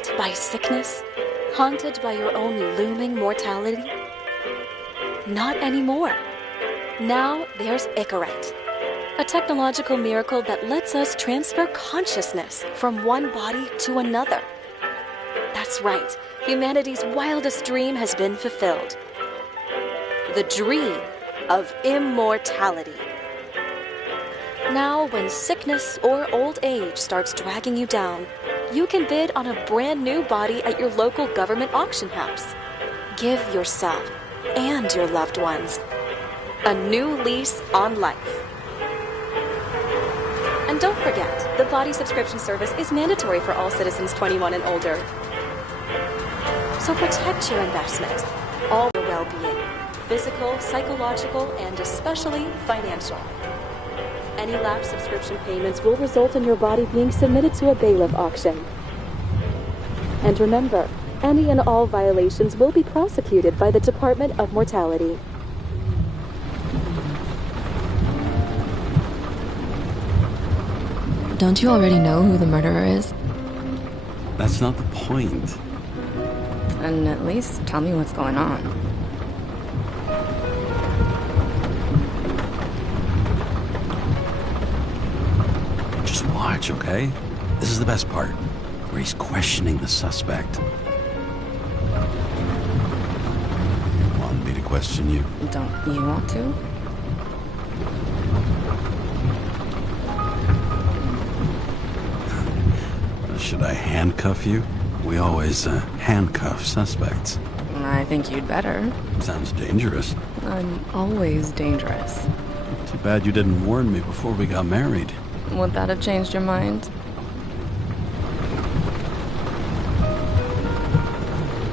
plagued by sickness? Haunted by your own looming mortality? Not anymore. Now there's Icarite, a technological miracle that lets us transfer consciousness from one body to another. That's right, humanity's wildest dream has been fulfilled. The dream of immortality. Now, when sickness or old age starts dragging you down, you can bid on a brand new body at your local government auction house. Give yourself and your loved ones a new lease on life. And don't forget, the body subscription service is mandatory for all citizens 21 and older. So protect your investment, all your well-being, physical, psychological, and especially financial. Any lapsed subscription payments will result in your body being submitted to a bailiff auction. And remember, any and all violations will be prosecuted by the Department of Mortality. Don't you already know who the murderer is? That's not the point. And at least tell me what's going on. Just watch, okay? This is the best part, where he's questioning the suspect. You want me to question you? Don't you want to? Should I handcuff you? We always handcuff suspects. I think you'd better. Sounds dangerous. I'm always dangerous. Too bad you didn't warn me before we got married. Would that have changed your mind?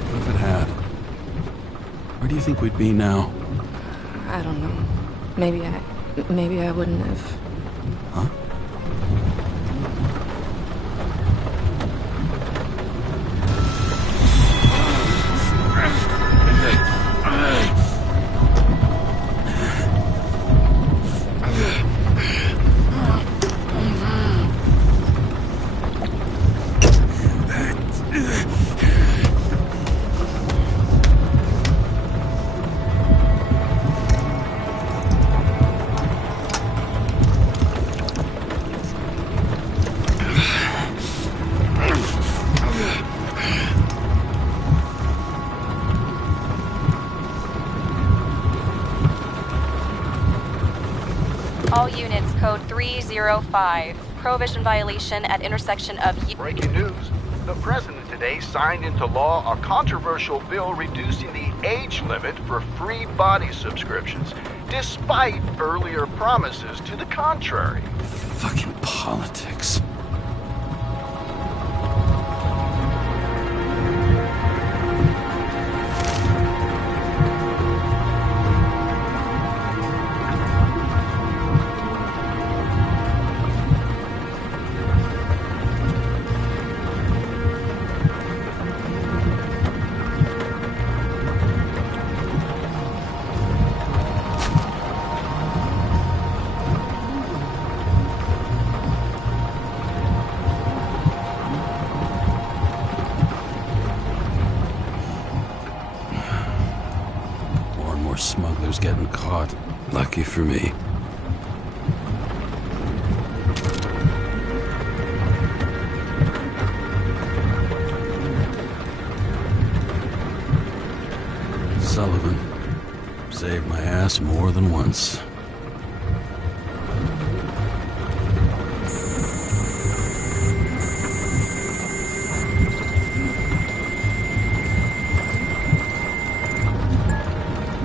What if it had? Where do you think we'd be now? I don't know. Maybe I wouldn't have. Huh? All units, code 305. Prohibition violation at intersection of... Breaking news. The president today signed into law a controversial bill reducing the age limit for free body subscriptions, despite earlier promises to the contrary. Fucking politics. Smugglers getting caught. Lucky for me. Sullivan saved my ass more than once.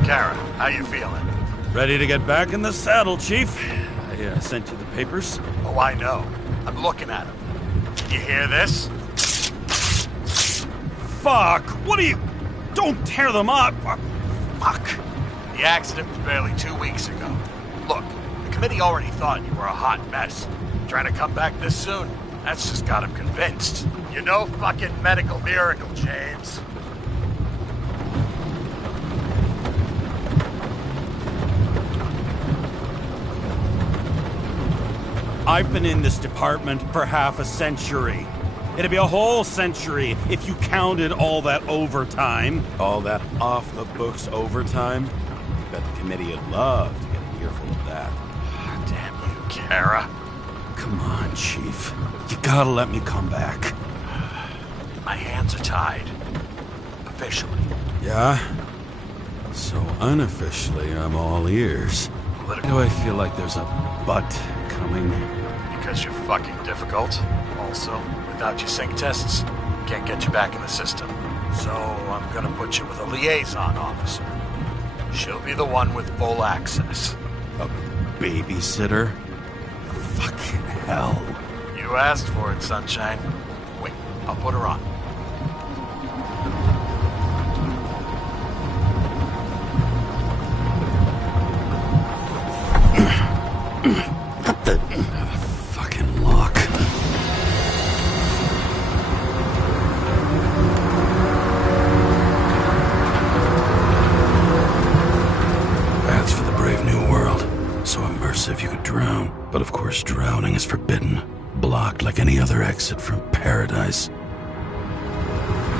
Kara, how you feeling? Ready to get back in the saddle, Chief. I sent you the papers. Oh, I know. I'm looking at them. You hear this? Fuck! What are you... Don't tear them up! Fuck! The accident was barely 2 weeks ago. Look, the committee already thought you were a hot mess. Trying to come back this soon? That's just got them convinced. You're no fucking medical miracle, James. I've been in this department for half a century. It'd be a whole century if you counted all that overtime. All that off-the-books overtime? Bet the committee would love to get an earful of that. Damn you, Kara. Come on, Chief. You gotta let me come back. My hands are tied. Officially. Yeah? So unofficially, I'm all ears. Political. Do I feel like there's a butt coming? Because you're fucking difficult. Also, without your sync tests, can't get you back in the system. So I'm gonna put you with a liaison officer. She'll be the one with full access. A babysitter? Fucking hell. You asked for it, Sunshine. Wait, I'll put her on. What the fucking lock? That's for the brave new world. So immersive you could drown. But of course drowning is forbidden. Blocked like any other exit from paradise.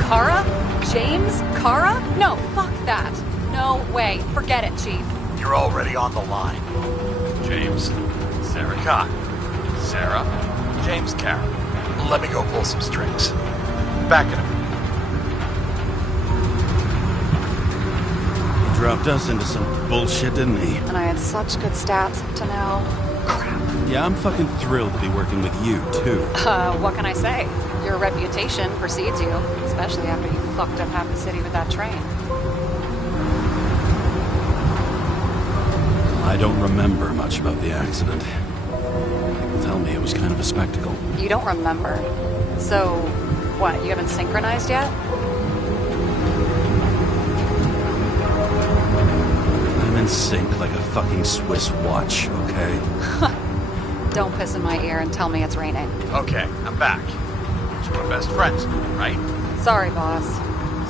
Kara? James? Kara? No, fuck that. No way. Forget it, Chief. You're already on the line. James, Sarah Cott. Sarah, James Kara. Let me go pull some strings. Back in a minute. He dropped us into some bullshit, didn't he? And I had such good stats to now. Crap. Yeah, I'm fucking thrilled to be working with you, too. What can I say? Your reputation precedes you, especially after you fucked up half the city with that train. I don't remember much about the accident. People tell me it was kind of a spectacle. You don't remember. So, what, you haven't synchronized yet? I'm in sync like a fucking Swiss watch, okay? Don't piss in my ear and tell me it's raining. Okay, I'm back. So we're best friends, right? Sorry, boss.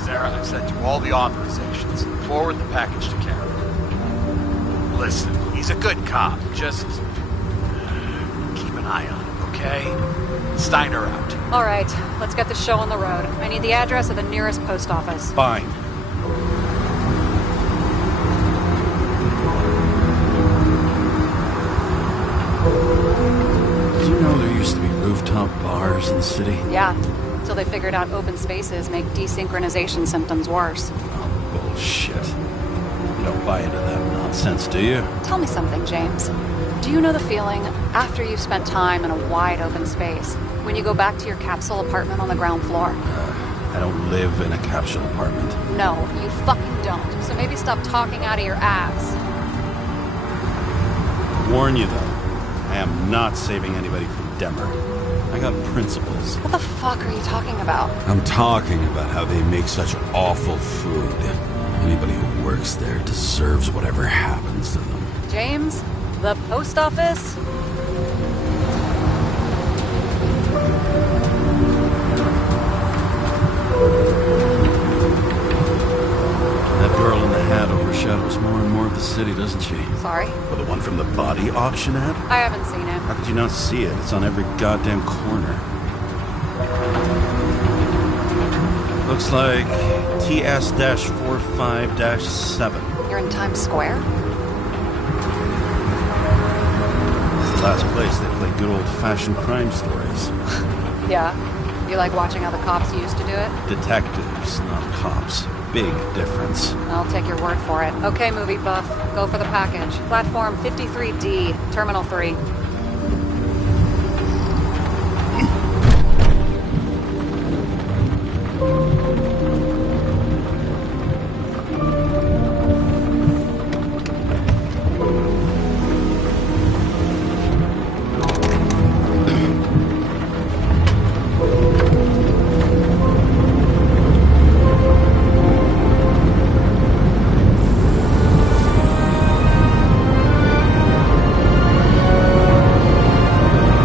Sarah, I've sent you all the authorizations. Forward the package to Kara. Listen, he's a good cop. Just keep an eye on him, okay? Steiner out. All right, let's get the show on the road. I need the address of the nearest post office. Fine. Did you know there used to be rooftop bars in the city? Yeah, till they figured out open spaces make desynchronization symptoms worse. Oh, bullshit. You don't buy into that nonsense, do you? Tell me something, James. Do you know the feeling after you've spent time in a wide open space, when you go back to your capsule apartment on the ground floor? I don't live in a capsule apartment. No, you fucking don't. So maybe stop talking out of your ass. Warn you, though. I am not saving anybody from Demmer. I got principles. What the fuck are you talking about? I'm talking about how they make such awful food. Anybody who works there deserves whatever happens to them. James, the post office? That girl in the hat overshadows more and more of the city, doesn't she? Sorry, Well, the one from the body auction ad? I haven't seen it. How could you not see it? It's on every goddamn corner. Looks like TS-45-7. You're in Times Square? It's the last place they play good old-fashioned crime stories. Yeah. You like watching how the cops used to do it? Detectives, not cops. Big difference. I'll take your word for it. Okay, movie buff. Go for the package. Platform 53D, Terminal 3.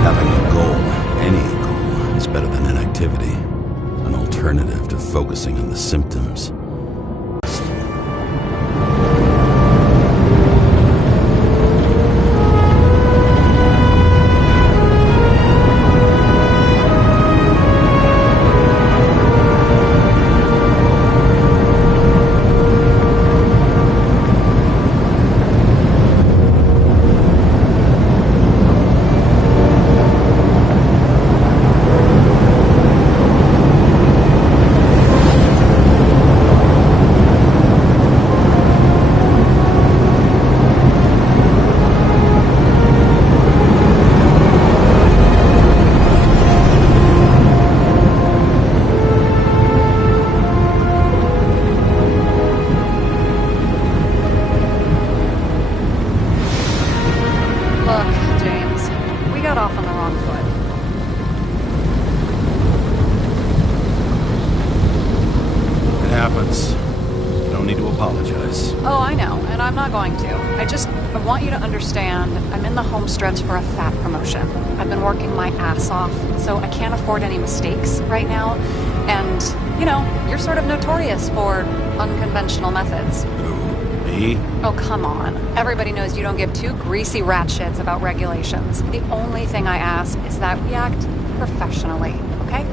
Having a goal, any goal, is better than inactivity. An alternative to focusing on the symptoms. got off on the wrong foot. It happens. You don't need to apologize. Oh, I know, and I'm not going to. I want you to understand, I'm in the home stretch for a fat promotion. I've been working my ass off, so I can't afford any mistakes right now. And, you know, you're sort of notorious for unconventional methods. Who? Me? Oh, come on. Everybody knows you don't give two greasy rat shits about regulations. The only thing I ask is that we act professionally, okay?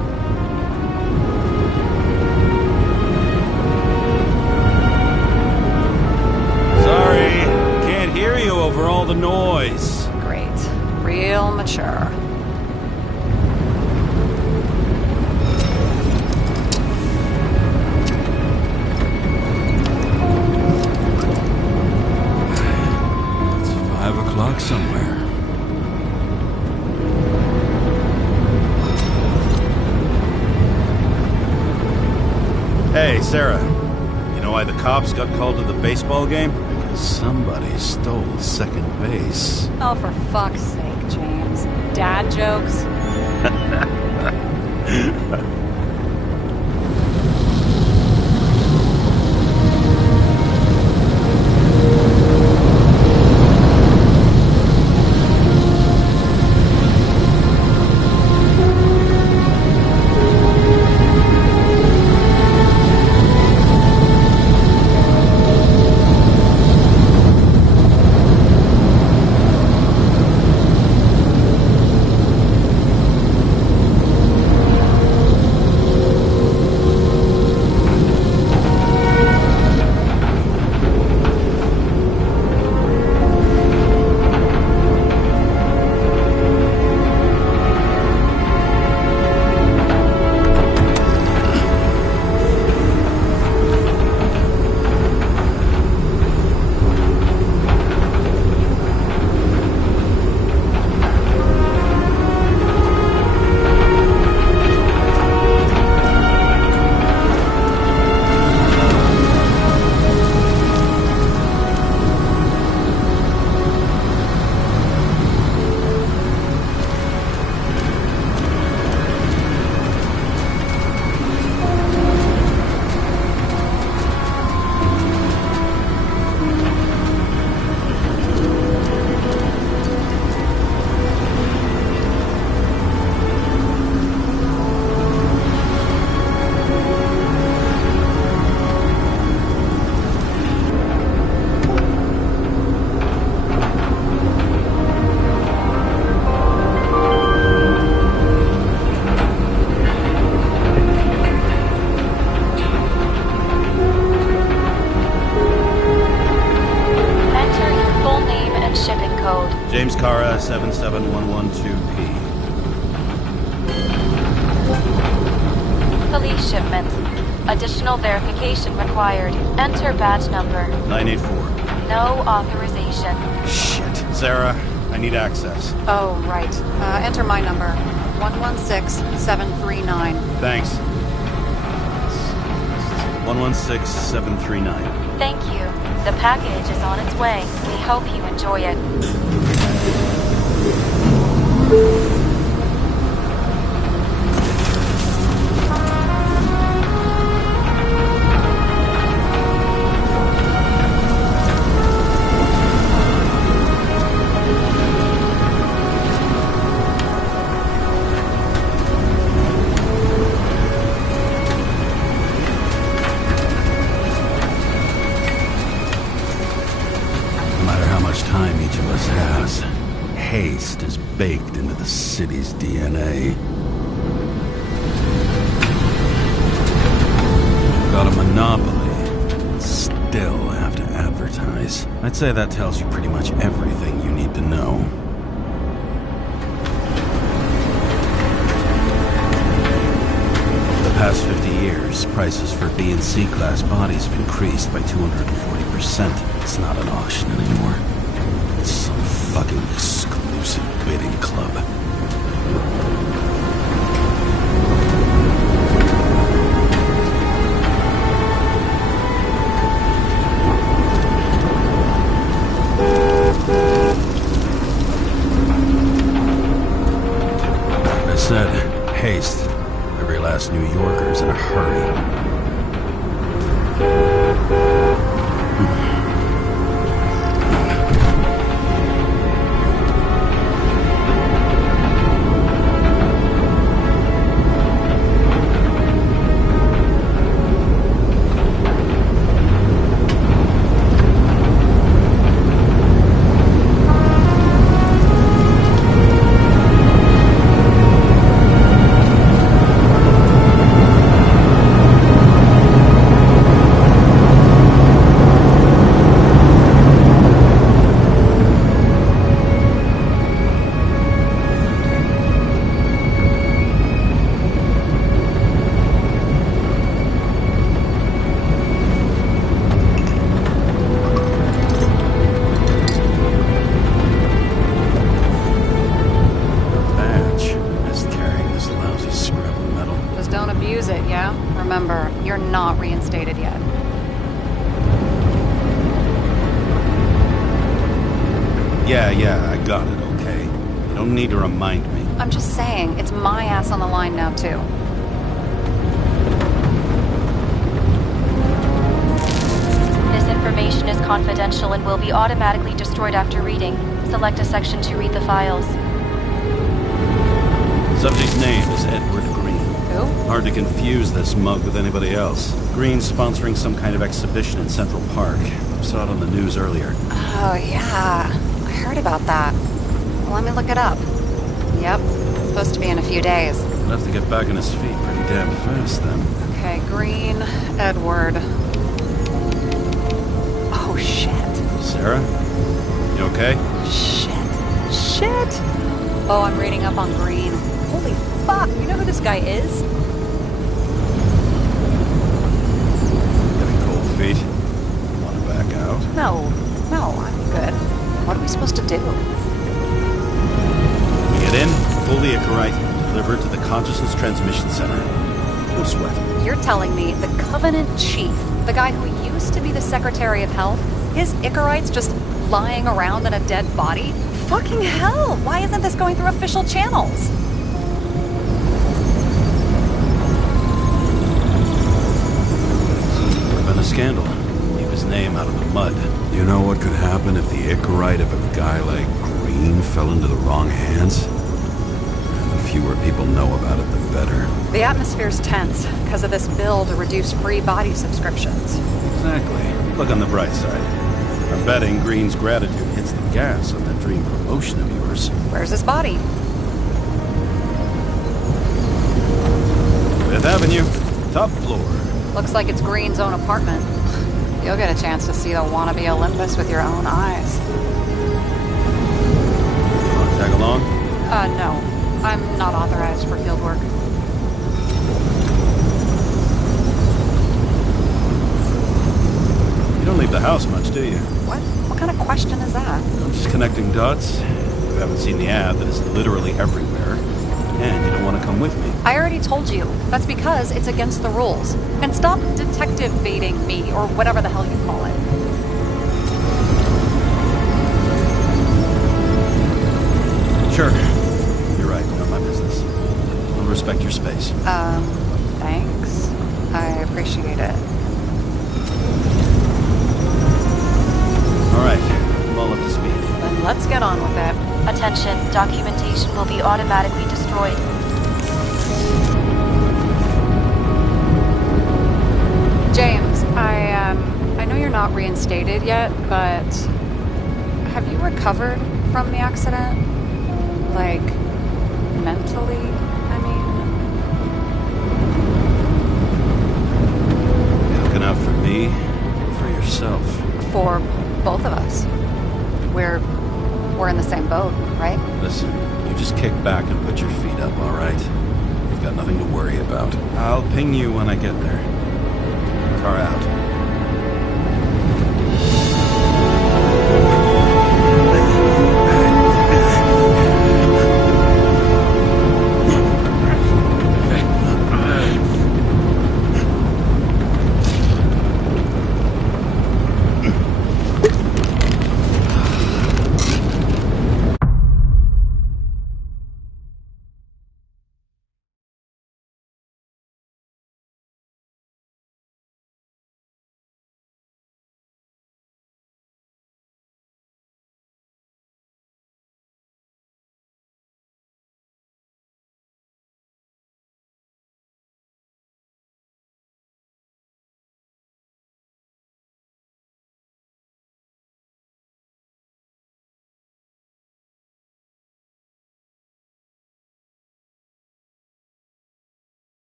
Sorry, can't hear you over all the noise. Great. Real mature. It's 5 o'clock somewhere. Hey, Sarah. You know why the cops got called to the baseball game? Because somebody stole second base. Oh, for fuck's sake, James. Dad jokes? James Cara, 77112P. Police shipment. Additional verification required. Enter badge number. 984. No authorization. Shit. Sarah, I need access. Oh, right. Enter my number. 116739. Thanks. 116739. Thank you. The package is on its way. We hope you enjoy it. Time each of us has. Haste is baked into the city's DNA. We've got a monopoly, and still have to advertise. I'd say that tells you pretty much everything you need to know. For the past 50 years, prices for B and C class bodies have increased by 240%. It's not an auction anymore. Some fucking exclusive bidding club. said, haste. Every last New Yorker's in a hurry. Remember, you're not reinstated yet. Yeah, I got it, okay? You don't need to remind me. I'm just saying, it's my ass on the line now, too. This information is confidential and will be automatically destroyed after reading. Select a section to read the files. Subject's name is Edward Green. Who? Hard to confuse this mug with anybody else. Green's sponsoring some kind of exhibition in Central Park. Saw it on the news earlier. Oh, yeah. I heard about that. Let me look it up. Yep. It's supposed to be in a few days. He'll have to get back on his feet pretty damn fast, then. Okay, Green, Edward. Oh, shit. Sarah? You okay? Shit. Oh, I'm reading up on Green. Holy fuck, you know who this guy is? Getting cold feet? Want to back out? No, I'm good. What are we supposed to do? We get in, pull the Icarite, deliver it to the Consciousness Transmission Center. No sweat. You're telling me the Covenant Chief, the guy who used to be the Secretary of Health, his Icarite's just lying around in a dead body? Fucking hell! Why isn't this going through official channels? Would have been a scandal. Keep his name out of the mud. You know what could happen if the Icarite of a guy like Green fell into the wrong hands? The fewer people know about it, the better. The atmosphere's tense because of this bill to reduce free body subscriptions. Exactly. Look on the bright side. I'm betting Green's gratitude hits the gas on that dream promotion of yours. Where's his body? Fifth Avenue, top floor. Looks like it's Green's own apartment. You'll get a chance to see the wannabe Olympus with your own eyes. Want to tag along? No. I'm not authorized for field work. You don't leave the house much, do you? What? What kind of question is that? I'm just connecting dots. You haven't seen the ad that is literally everywhere. And you don't want to come with me. I already told you. That's because it's against the rules. And stop detective baiting me, or whatever the hell you call it. Sure. You're right. Not my business. I'll respect your space. Thanks. I appreciate it. All right. I'm all up to speed. Then let's get on with it. Attention, documentation will be automatically destroyed. James, I know you're not reinstated yet, but have you recovered from the accident? Like, mentally, I mean? You looking out for me or for yourself? For both of us. We're in the same boat, right? Listen, you just kick back and put your feet up, all right? You've got nothing to worry about. I'll ping you when I get there. Car out.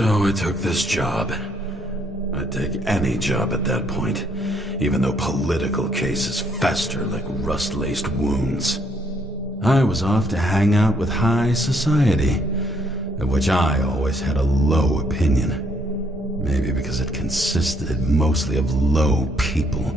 So I took this job. I'd take any job at that point, even though political cases fester like rust-laced wounds. I was off to hang out with high society, of which I always had a low opinion. Maybe because it consisted mostly of low people.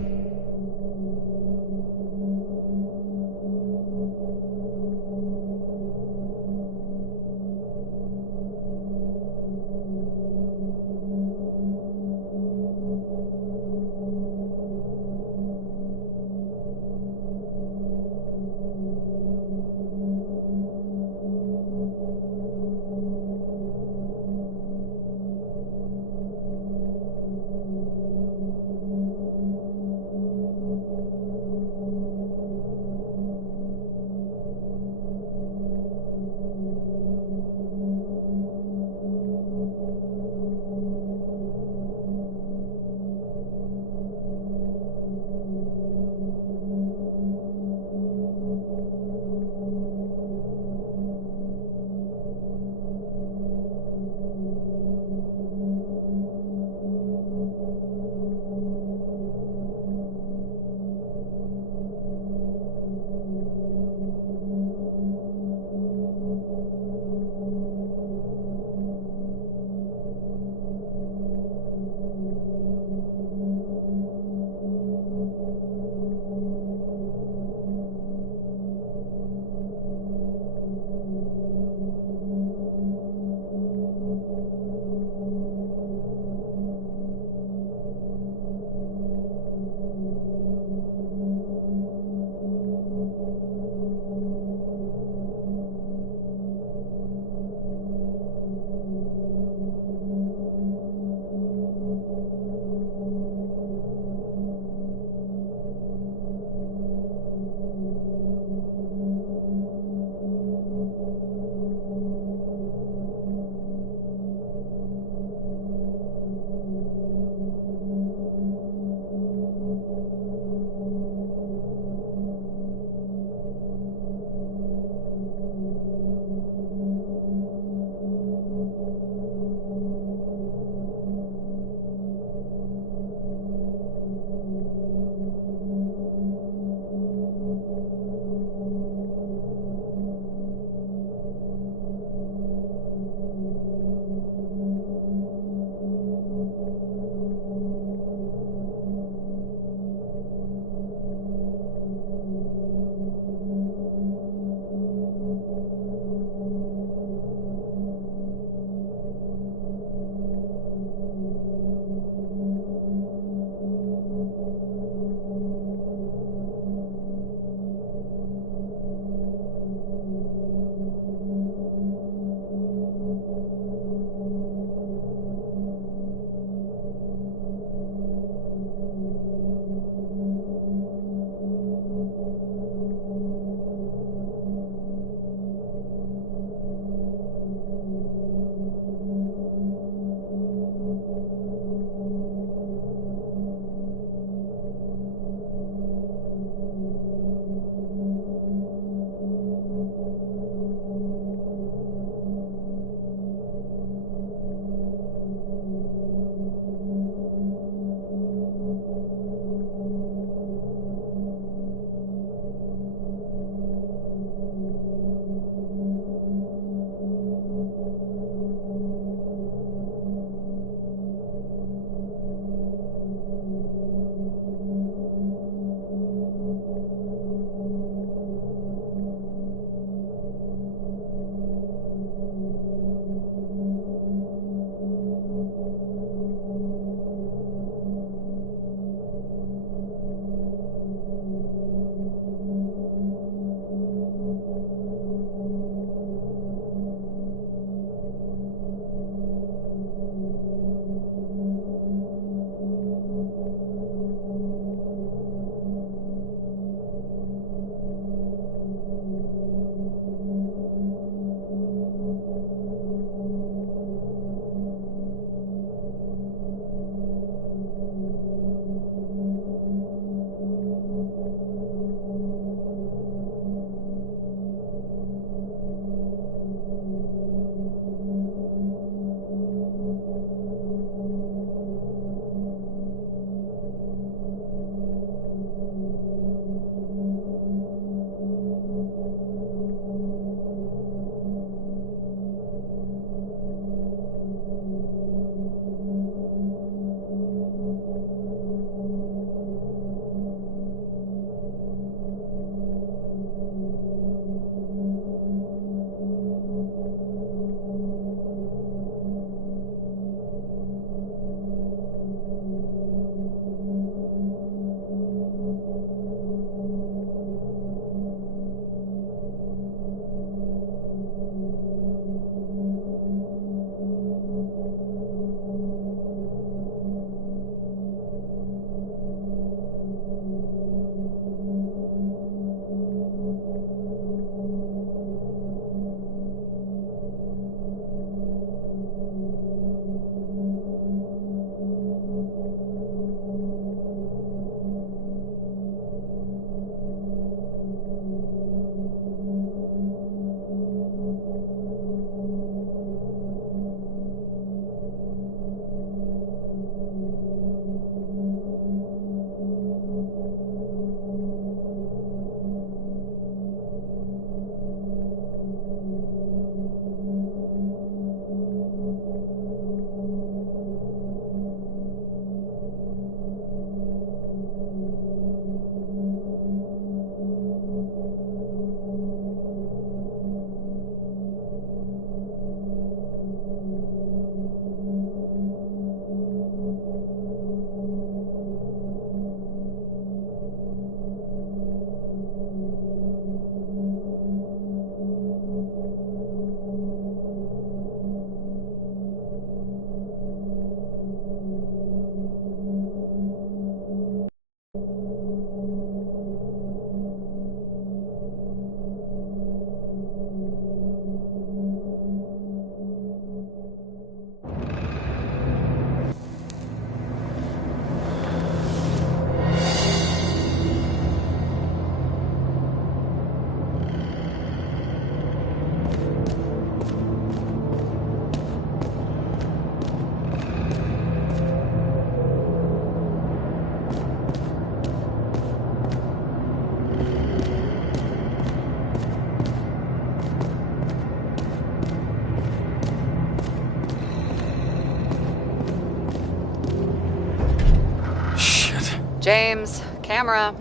James, camera.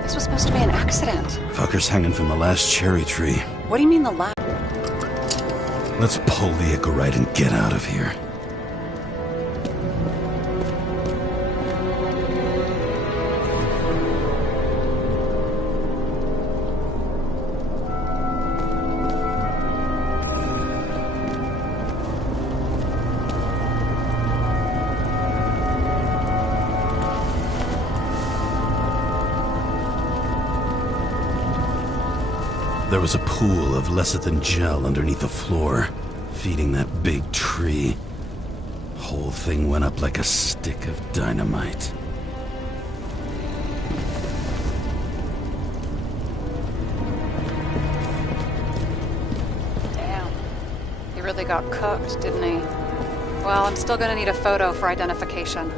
This was supposed to be an accident. Fucker's hanging from the last cherry tree. What do you mean the last? Let's pull the Icarite and get out of here. There was a pool of lecithin gel underneath the floor, feeding that big tree. Whole thing went up like a stick of dynamite. Damn. He really got cooked, didn't he? Well, I'm still gonna need a photo for identification.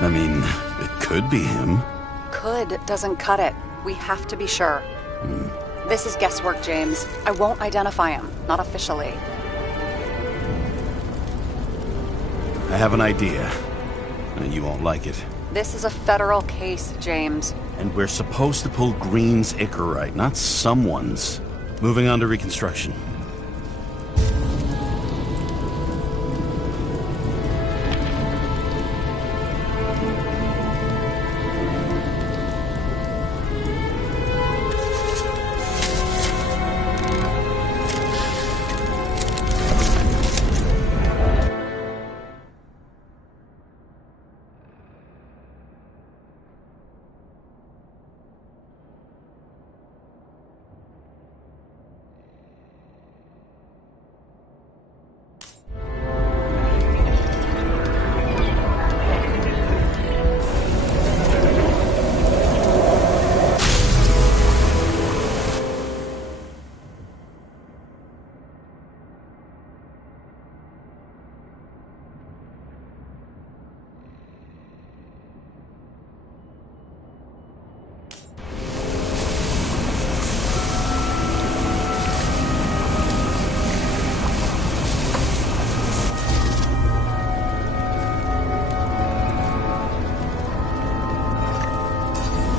I mean, it could be him. Could doesn't cut it. We have to be sure. This is guesswork, James. I won't identify him. Not officially. I have an idea. You won't like it. This is a federal case, James. And we're supposed to pull Green's Icarite, not someone's. Moving on to reconstruction.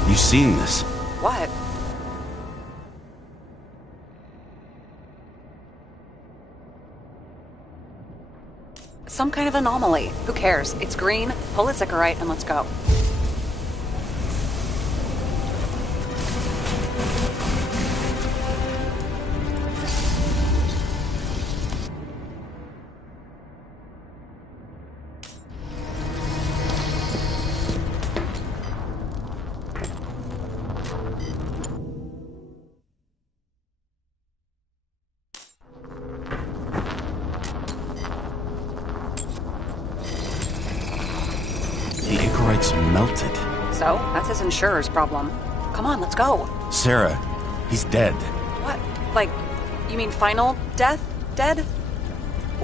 You seen this? What? Some kind of anomaly. Who cares? It's green, pull its Icarite, and let's go. The Icarite's melted. So, that's his insurer's problem. Come on, let's go. Sarah, he's dead. What? Like, you mean final death? Dead?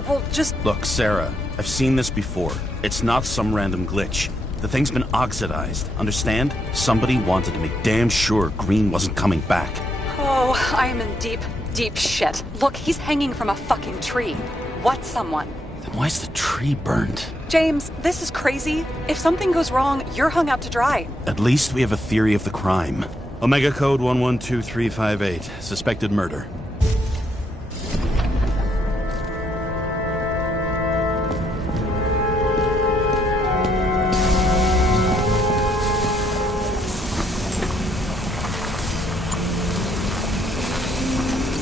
Well, just... Look, Sarah, I've seen this before. It's not some random glitch. The thing's been oxidized, understand? Somebody wanted to make damn sure Green wasn't coming back. Oh, I am in deep, deep shit. Look, he's hanging from a fucking tree. What's someone? Then why's the tree burnt? James, this is crazy. If something goes wrong, you're hung out to dry. At least we have a theory of the crime. Omega Code 112358. Suspected murder.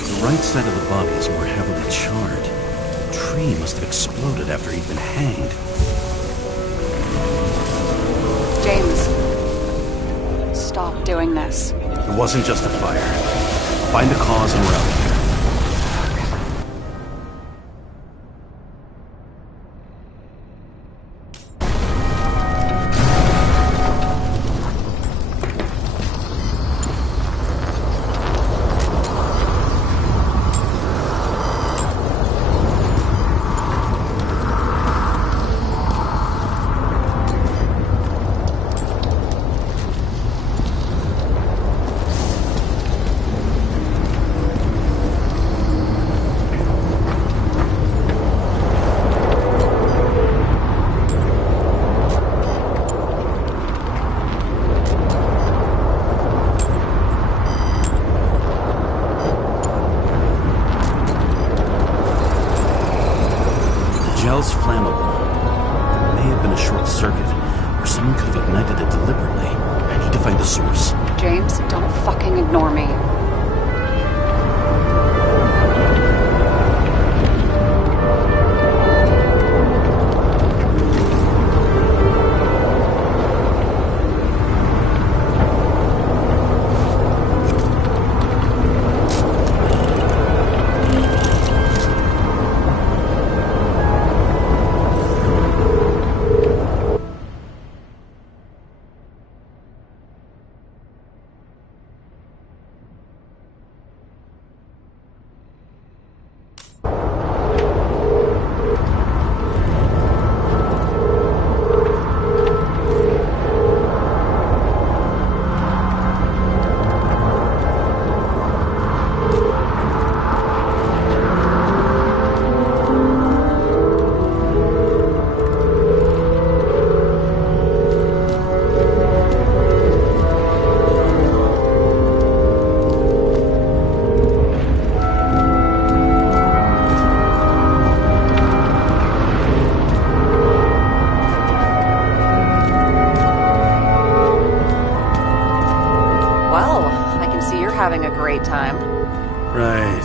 The right side of the body is more heavily charred. The tree must have exploded after he'd been hanged. James, stop doing this. It wasn't just a fire. Find the cause and we're out of here. Please, don't fucking ignore me. Having a great time. Right.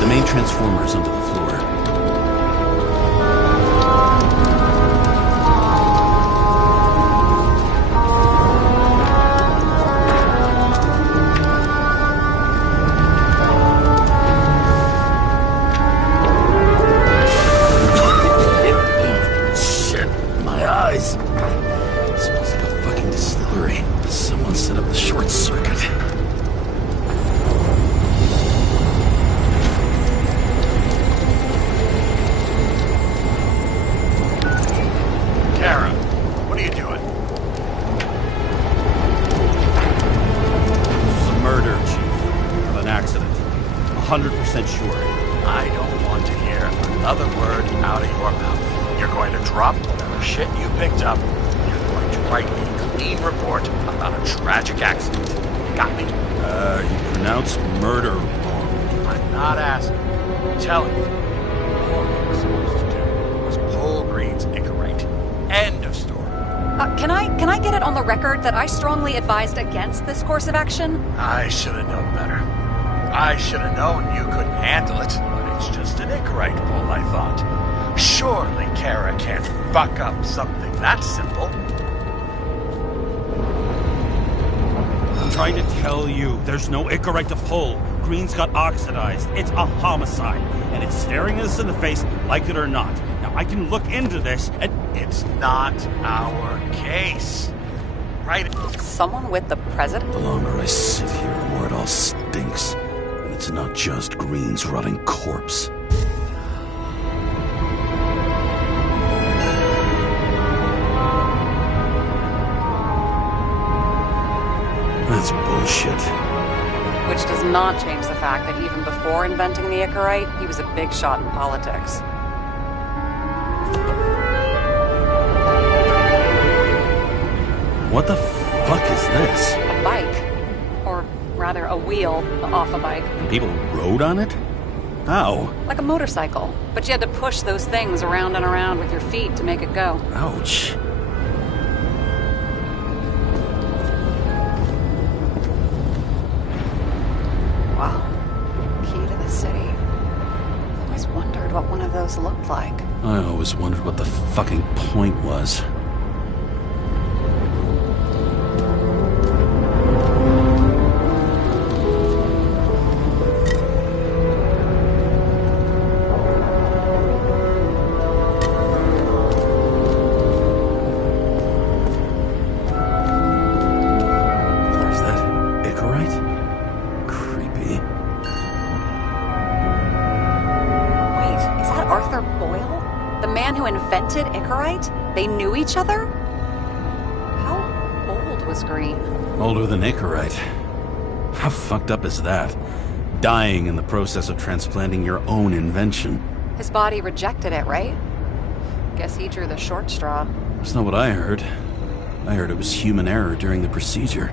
The main transformer is under the floor. Smells like a fucking distillery. Someone set up the short circuit. Kara, what are you doing? It's a murder, Chief. Of an accident. 100% sure. I don't want to hear another word out of your mouth. You're going to drop whatever shit you picked up. You're going to write a clean report about a tragic accident. Got me? You pronounced murder wrong. I'm not asking. I'm telling you. All you were supposed to do was pull Green's Icarite. End of story. Can I get it on the record that I strongly advised against this course of action? I should have known better. I should have known you couldn't handle it, but it's just an Icarite pull, I thought. Surely Kara can't fuck up something that simple. I'm trying to tell you, there's no Icarite to pull. Green's got oxidized. It's a homicide, and it's staring us in the face, like it or not. Now, I can look into this, and It's not our case. Right? Someone with the president? the longer I sit here, the more it all stinks. And it's not just Green's rotting corpse. That's bullshit. Which does not change the fact that even before inventing the Icarite, he was a big shot in politics. What the fuck is this? A bike. Or rather, a wheel off a bike. And people rode on it? How? Like a motorcycle. But you had to push those things around and around with your feet to make it go. Ouch. Wow. Key to the city. I've always wondered what one of those looked like. I always wondered what the fucking point was. Is that Icarite? Creepy. Wait, is that Arthur Boyle? The man who invented Icarite? They knew each other? How old was Green? Older than Icarite. How fucked up is that? dying in the process of transplanting your own invention. His body rejected it, right? Guess he drew the short straw. That's not what I heard. I heard it was human error during the procedure.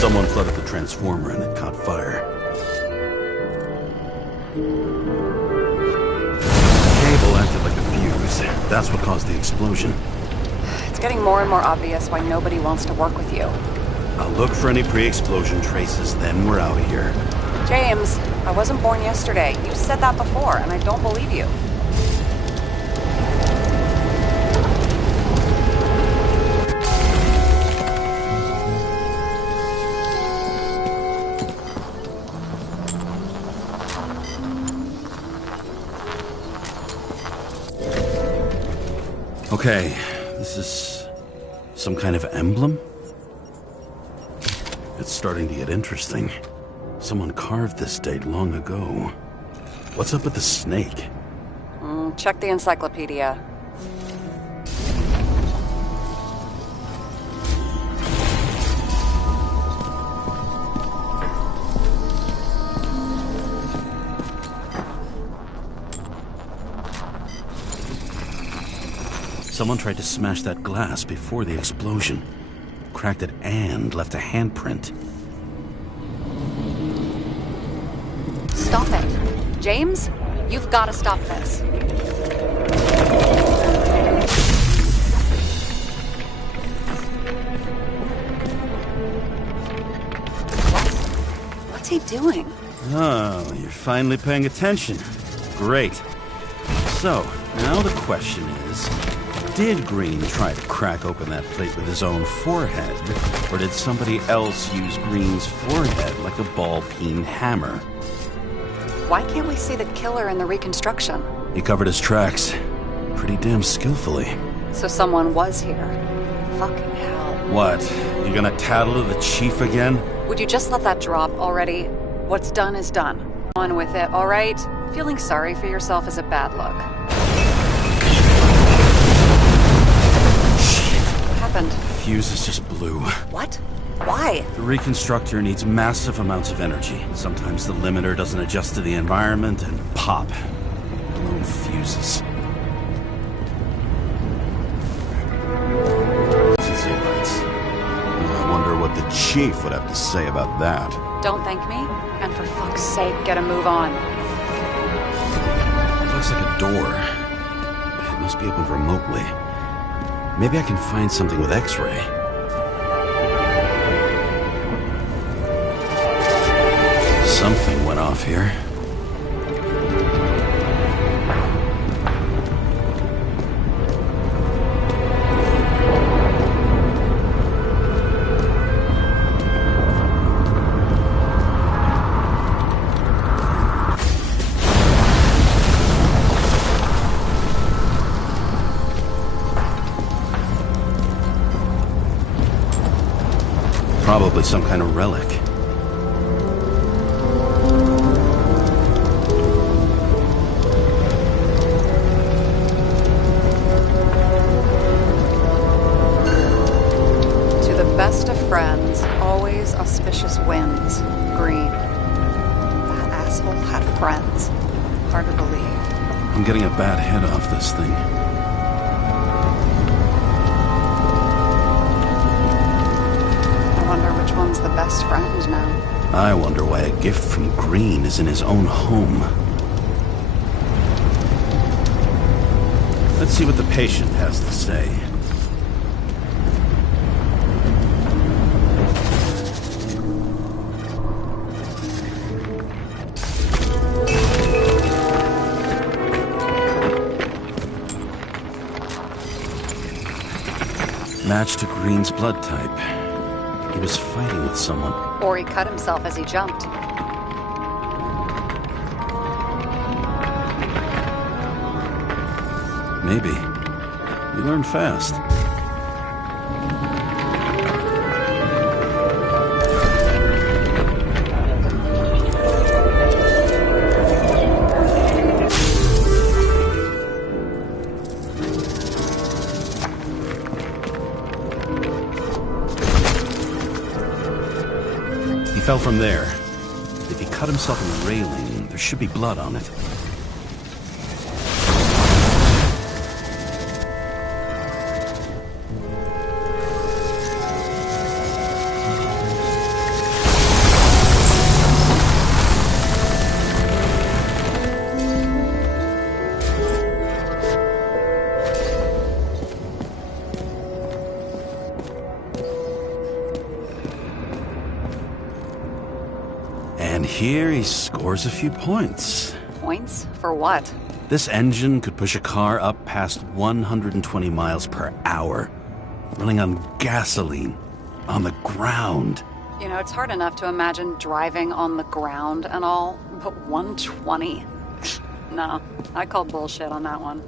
Someone flooded the transformer and it caught fire. The cable acted like a fuse. That's what caused the explosion. It's getting more and more obvious why nobody wants to work with you. I'll look for any pre-explosion traces, then we're out of here. James, I wasn't born yesterday. You said that before, and I don't believe you. Okay, this is some kind of emblem? It's starting to get interesting. Someone carved this date long ago. What's up with the snake? Check the encyclopedia. Someone tried to smash that glass before the explosion. Cracked it and left a handprint. Stop it. James, you've got to stop this. What's he doing? Oh, you're finally paying attention. Great. So, now the question is, did Green try to crack open that plate with his own forehead, or did somebody else use Green's forehead like a ball-peen hammer? Why can't we see the killer in the reconstruction? He covered his tracks pretty damn skillfully. So someone was here. Fucking hell. What? You gonna tattle to the chief again? Would you just let that drop already? What's done is done. On with it, all right? Feeling sorry for yourself is a bad look. What happened? Fuses just blew. What? Why? The reconstructor needs massive amounts of energy. Sometimes the limiter doesn't adjust to the environment and pop. Blown fuses. I wonder what the chief would have to say about that. Don't thank me, and for fuck's sake, get a move on. It looks like a door. It must be opened remotely. Maybe I can find something with X-ray. Something went off here. Probably some kind of relic. To the best of friends, always auspicious winds. Green. That asshole had friends. Hard to believe. I'm getting a bad hit off this thing. Which one's the best friend now? I wonder why a gift from Green is in his own home. Let's see what the patient has to say. Match to Green's blood type. He was fighting with someone. Or he cut himself as he jumped. Maybe. You learn fast. He fell from there. If he cut himself on the railing, there should be blood on it. And here he scores a few points. Points? For what? This engine could push a car up past 120 miles per hour, running on gasoline, on the ground. You know, it's hard enough to imagine driving on the ground and all, but 120? No, I call bullshit on that one.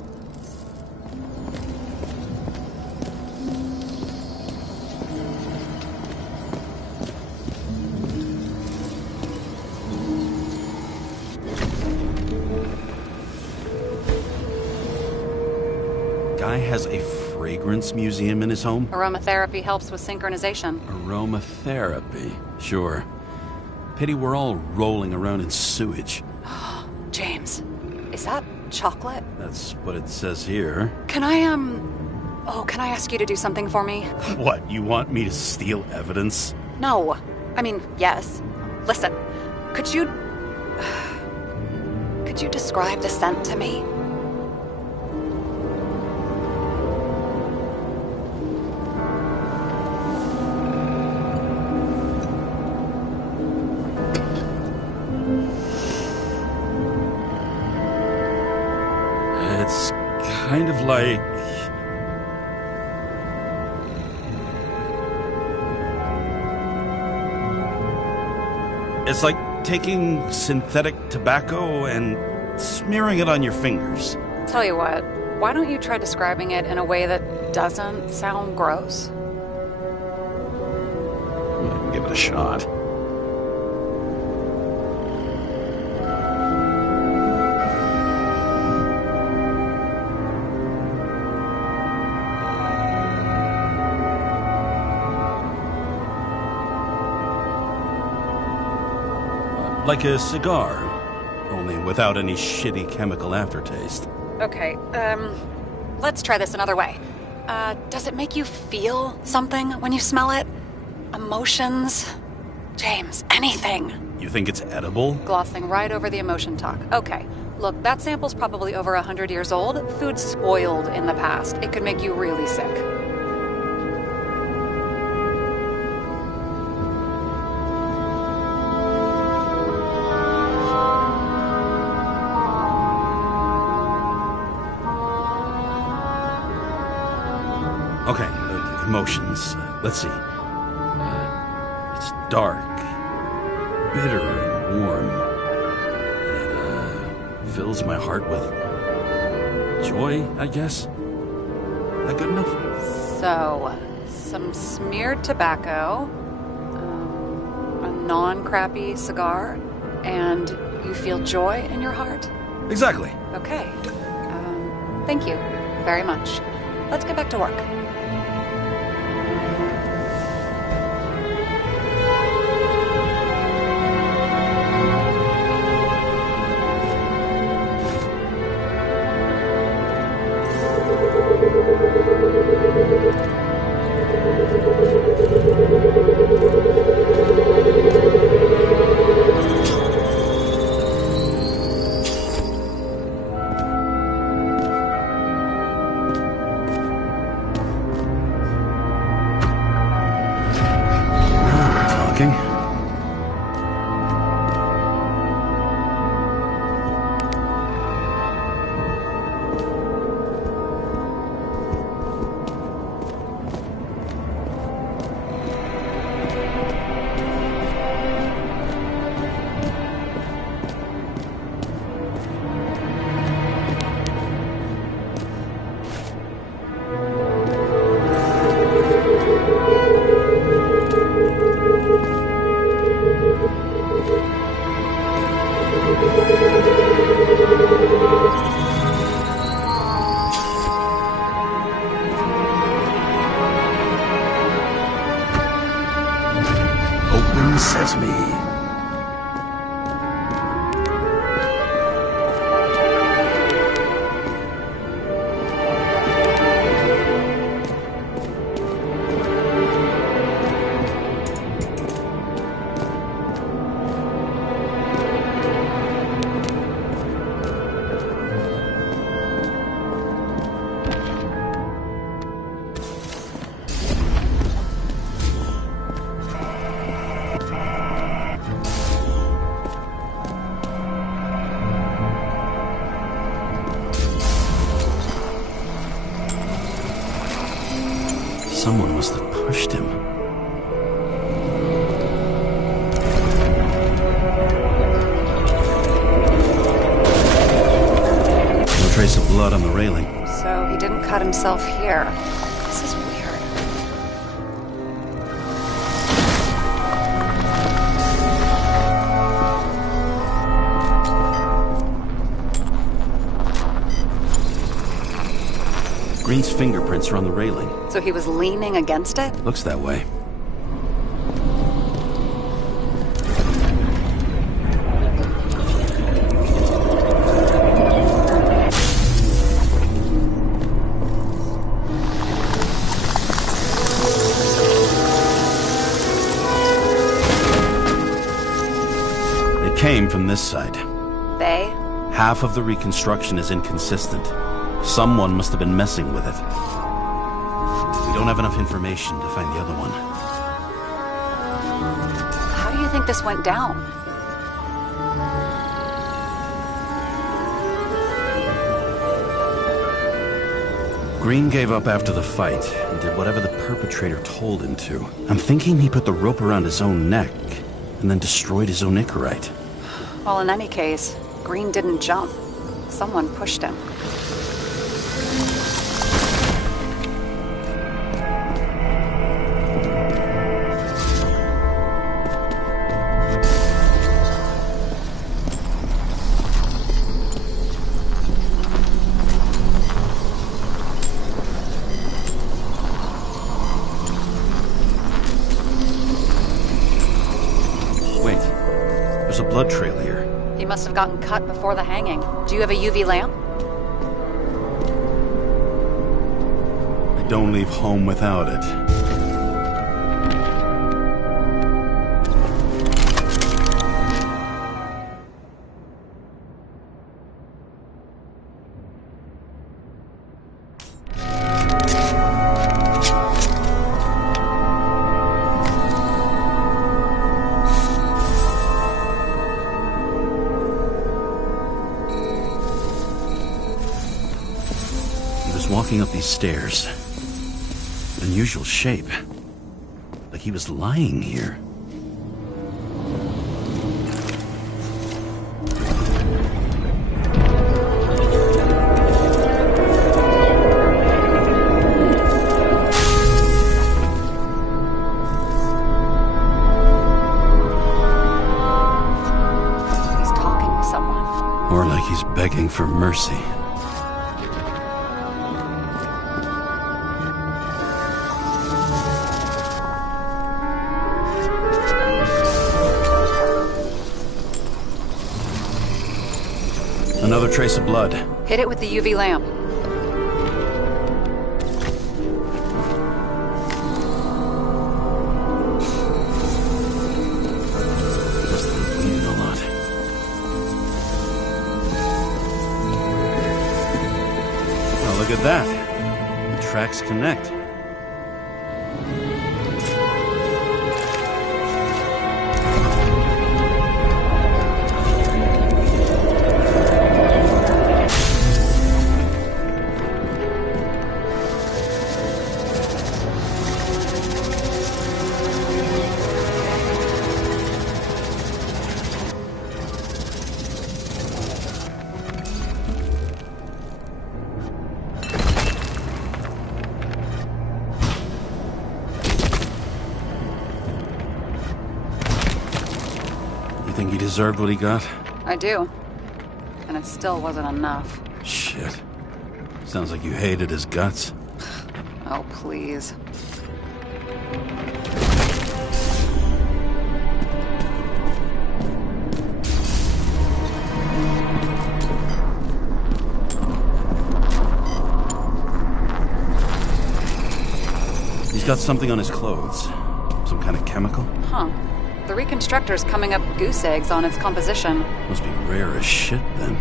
Guy has a fragrance museum in his home? Aromatherapy helps with synchronization. Aromatherapy, sure. Pity we're all rolling around in sewage. James, is that chocolate? That's what it says here. Can I ask you to do something for me? What, you want me to steal evidence? No. I mean, yes. Listen, could you describe the scent to me? It's kind of like... It's like taking synthetic tobacco and smearing it on your fingers. Tell you what, why don't you try describing it in a way that doesn't sound gross? Give it a shot. Like a cigar, only without any shitty chemical aftertaste. Okay, let's try this another way. Does it make you feel something when you smell it? Emotions? James, anything. You think it's edible? Glossing right over the emotion talk. Okay, look, that sample's probably over 100 years old. Food's spoiled in the past. It could make you really sick. Okay, emotions. Let's see. It's dark, bitter, and warm. And it fills my heart with joy, I guess. That good enough? So, some smeared tobacco, a non-crappy cigar, and you feel joy in your heart? Exactly. Okay. Thank you very much. Let's get back to work. Someone must have pushed him. No trace of blood on the railing. So he didn't cut himself here. This is weird. Green's fingerprints are on the railing. So he was leaning against it? Looks that way. They came from this side. They? Half of the reconstruction is inconsistent. Someone must have been messing with it. We don't have enough information to find the other one. How do you think this went down? Green gave up after the fight and did whatever the perpetrator told him to. I'm thinking he put the rope around his own neck and then destroyed his own Icarite. Well, in any case, Green didn't jump. Someone pushed him. There's a blood trail here. He must have gotten cut before the hanging. Do you have a UV lamp? I don't leave home without it. Walking up these stairs. Unusual shape. Like he was lying here. He's talking to someone. Or like he's begging for mercy. Another trace of blood. Hit it with the UV lamp. Must have been bleeding a lot. Oh, look at that. The tracks connect. You think he deserved what he got? I do. And it still wasn't enough. Shit. Sounds like you hated his guts. Oh, please. He's got something on his clothes. Some kind of chemical? Huh. The reconstructor's coming up goose eggs on its composition. Must be rare as shit, then.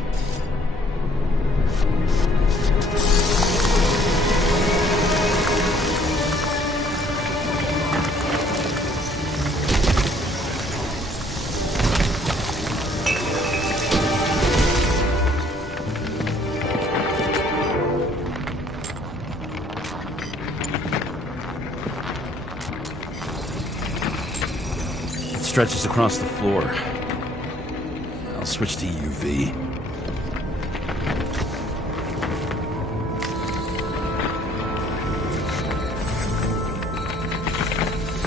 stretches across the floor. I'll switch to UV.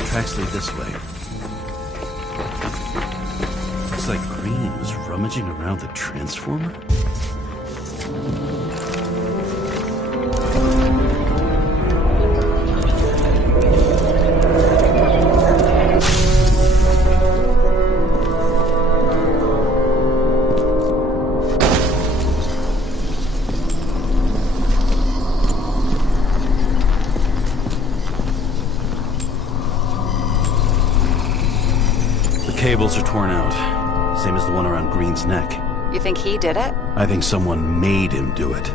Tracks lead this way. Looks like Green was rummaging around the transformer. Cables are torn out, same as the one around Green's neck. You think he did it? I think someone made him do it.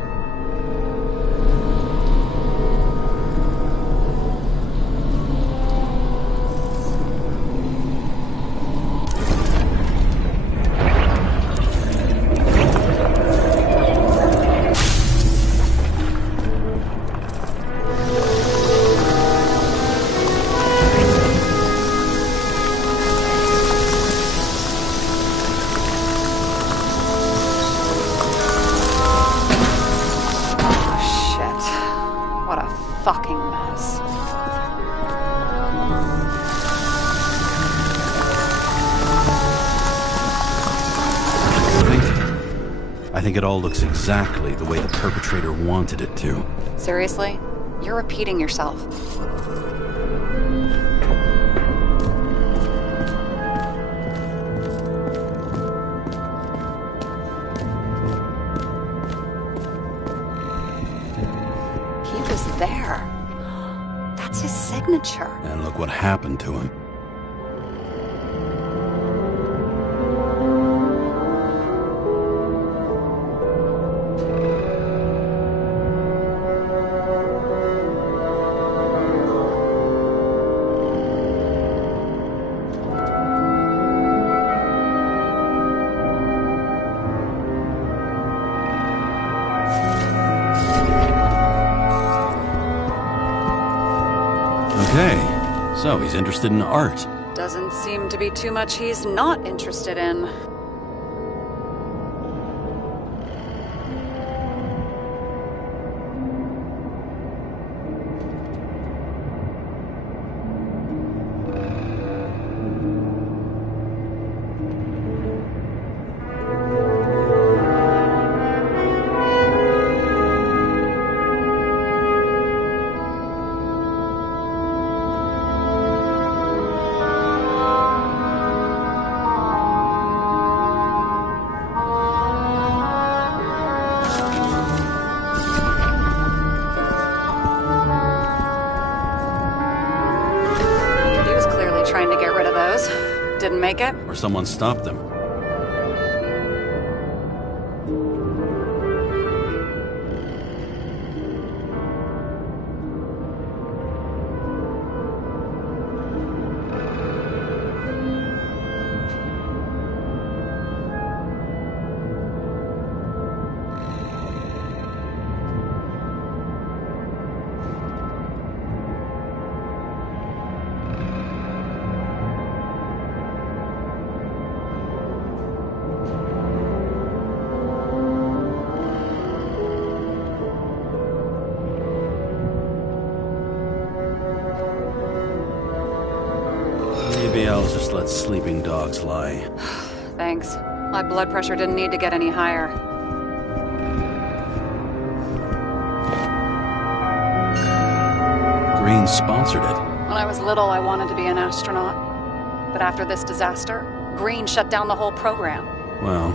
I think it all looks exactly the way the perpetrator wanted it to. Seriously? You're repeating yourself. He was there. That's his signature. And look what happened to him. Okay, so he's interested in art. Doesn't seem to be too much he's not interested in. Trying to get rid of those. Didn't make it? Or someone stopped them. Maybe I'll just let sleeping dogs lie. Thanks. My blood pressure didn't need to get any higher. Green sponsored it. When I was little, I wanted to be an astronaut. But after this disaster, Green shut down the whole program. Well,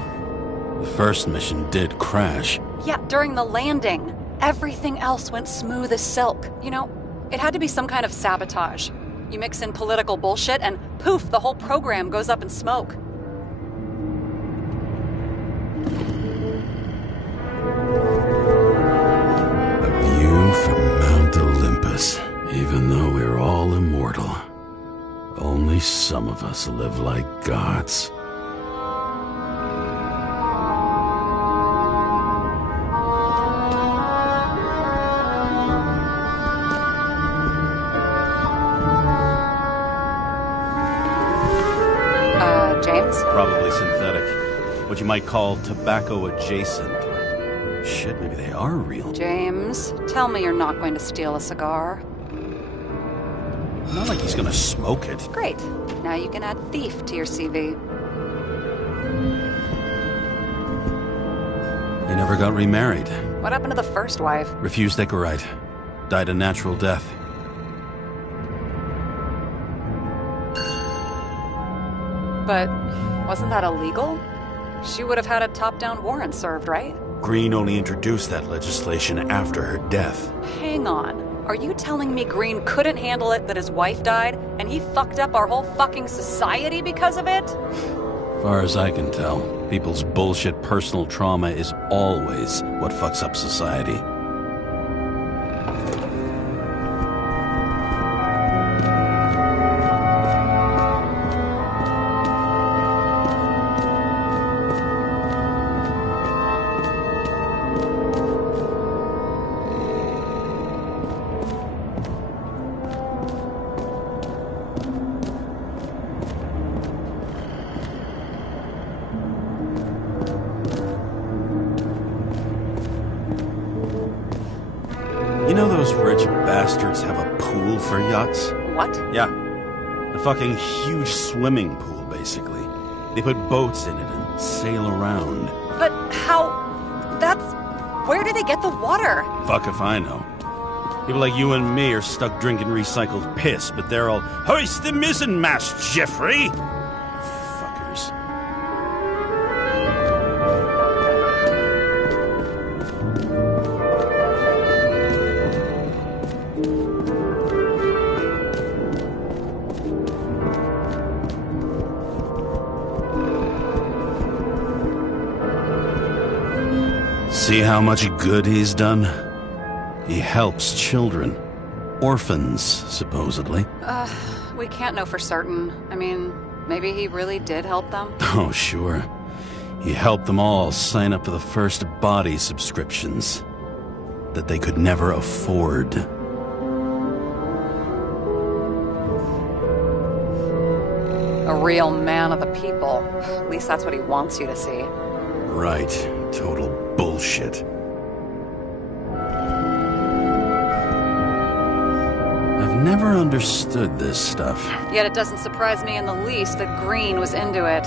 the first mission did crash. Yeah, during the landing. Everything else went smooth as silk. You know, it had to be some kind of sabotage. You mix in political bullshit and poof, the whole program goes up in smoke. A view from Mount Olympus. Even though we're all immortal, only some of us live like gods. what you might call tobacco adjacent. Or shit, maybe they are real. James, tell me you're not going to steal a cigar. Not like he's gonna smoke it. Great. Now you can add thief to your CV. You never got remarried. What happened to the first wife? Refused Icarite. Died a natural death. But wasn't that illegal? She would have had a top-down warrant served, right? Green only introduced that legislation after her death. Hang on. Are you telling me Green couldn't handle it that his wife died, and he fucked up our whole fucking society because of it? Far as I can tell, people's bullshit personal trauma is always what fucks up society. You know those rich bastards have a pool for yachts? What? Yeah. A fucking huge swimming pool, basically. They put boats in it and sail around. But how... that's... where do they get the water? Fuck if I know. People like you and me are stuck drinking recycled piss, but they're all, hoist the mizzenmast, Jeffrey! Fuckers. See how much good he's done? He helps children. Orphans, supposedly. We can't know for certain. I mean, maybe he really did help them? Oh, sure. He helped them all sign up for the first body subscriptions that they could never afford. A real man of the people. At least that's what he wants you to see. Right. Total bullshit. I've never understood this stuff. Yet it doesn't surprise me in the least that Green was into it.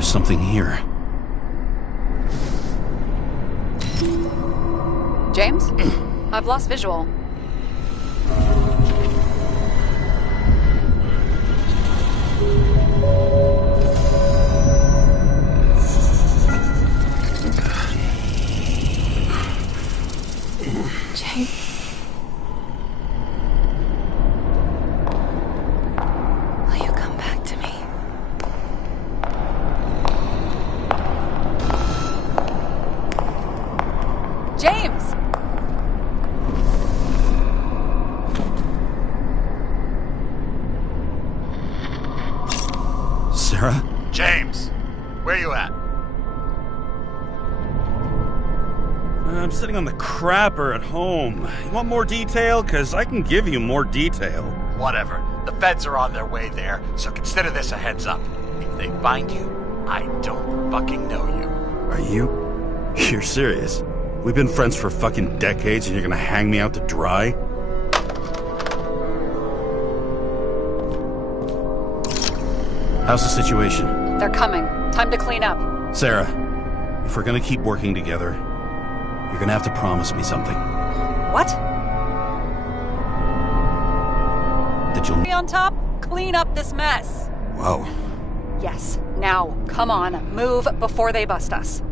Something here. James? I've lost visual. James. Will you come back to me? James! Sarah? James, where you at? I'm sitting on the crapper at home. You want more detail? Because I can give you more detail. Whatever. The feds are on their way there, so consider this a heads up. If they find you, I don't fucking know you. Are you? You're serious? We've been friends for fucking decades and you're gonna hang me out to dry? How's the situation? They're coming. Time to clean up. Sarah, if we're gonna keep working together, you're gonna have to promise me something. What? That you'll... Be on top? Clean up this mess. Whoa. Yes. Now, come on. Move before they bust us.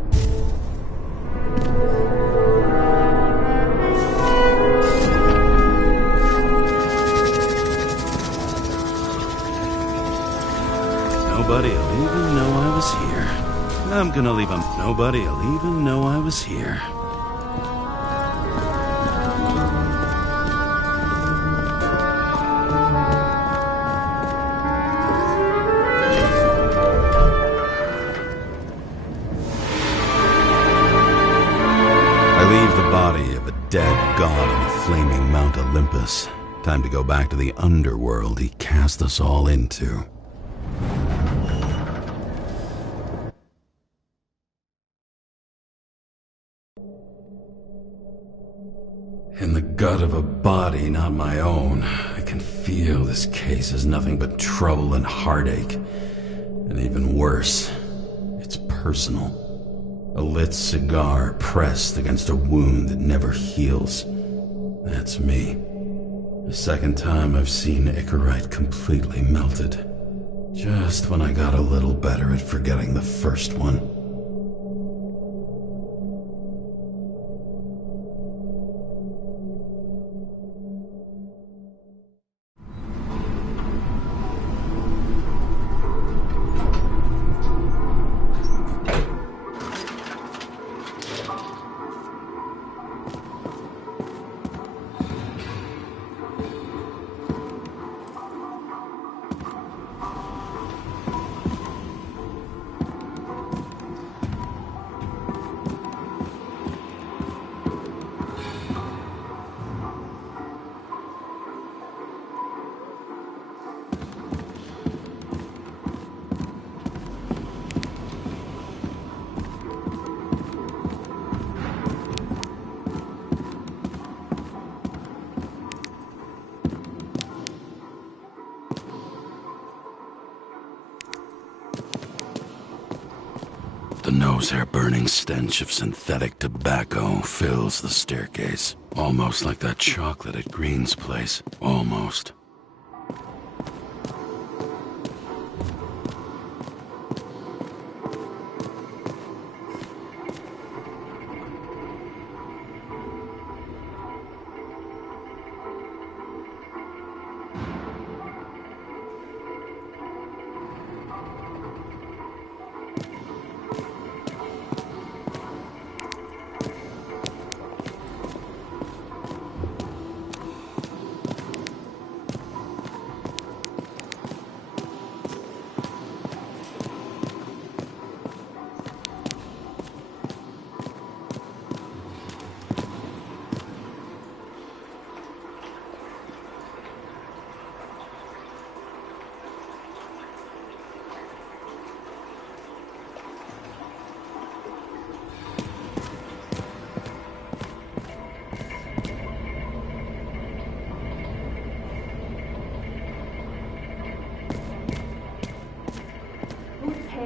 Nobody'll even know I was here. I'm gonna leave them. Nobody'll even know I was here. I leave the body of a dead god on the flaming Mount Olympus. Time to go back to the underworld he cast us all into. In the gut of a body not my own, I can feel this case is nothing but trouble and heartache. And even worse, it's personal. A lit cigar pressed against a wound that never heals. That's me. The second time I've seen Icarite completely melted. Just when I got a little better at forgetting the first one. The nose-hair-burning stench of synthetic tobacco fills the staircase. Almost like that chocolate at Green's place. Almost.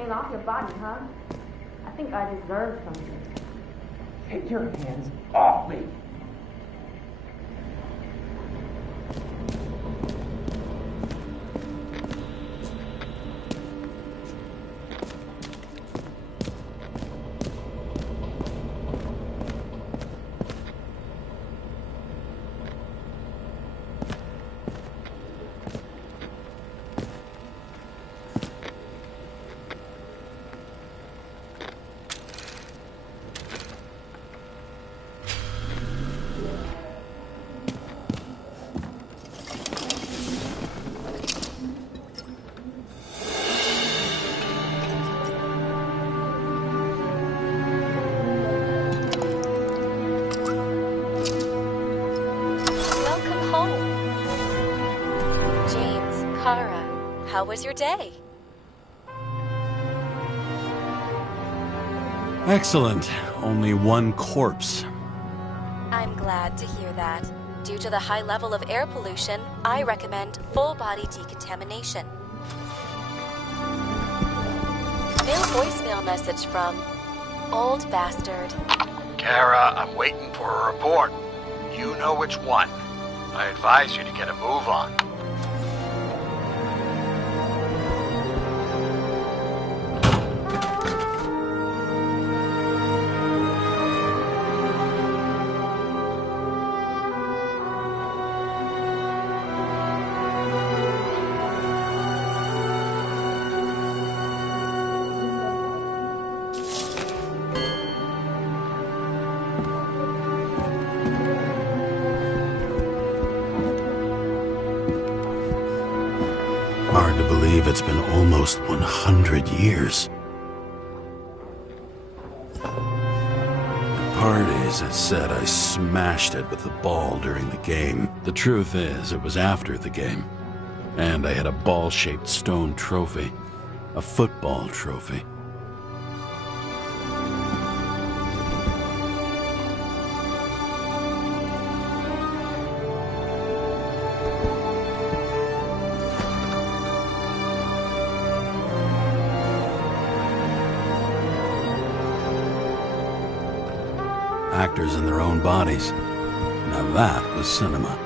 Off your body, huh? I think I deserve something. Take your hands off me! how was your day? Excellent. Only one corpse. I'm glad to hear that. Due to the high level of air pollution, I recommend full-body decontamination. New voicemail message from Old Bastard. Kara, I'm waiting for a report. You know which one. I advise you to get a move on. Hard to believe it's been almost 100 years. At parties, I said I smashed it with the ball during the game. The truth is, it was after the game. And I had a ball-shaped stone trophy. A football trophy. Actors in their own bodies. Now that was cinema.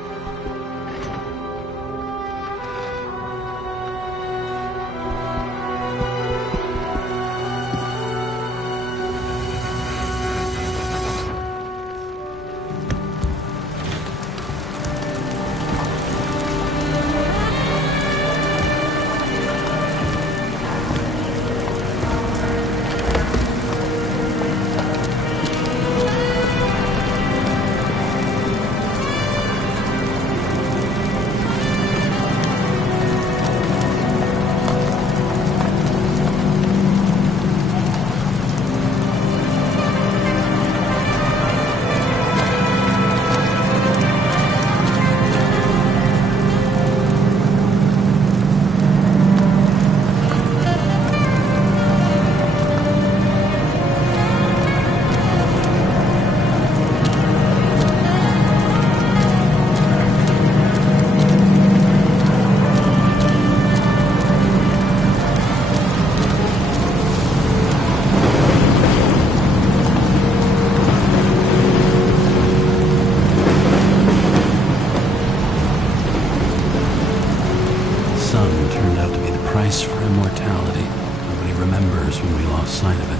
For immortality. Nobody remembers when we lost sight of it.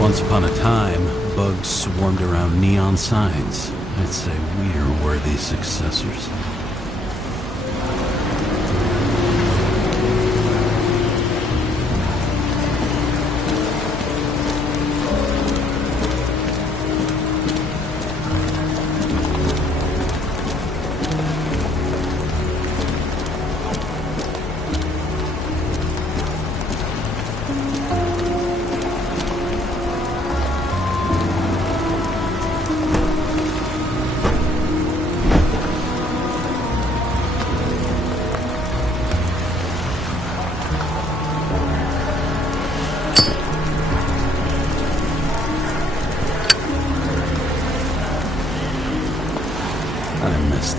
Once upon a time, bugs swarmed around neon signs. I'd say we're worthy successors.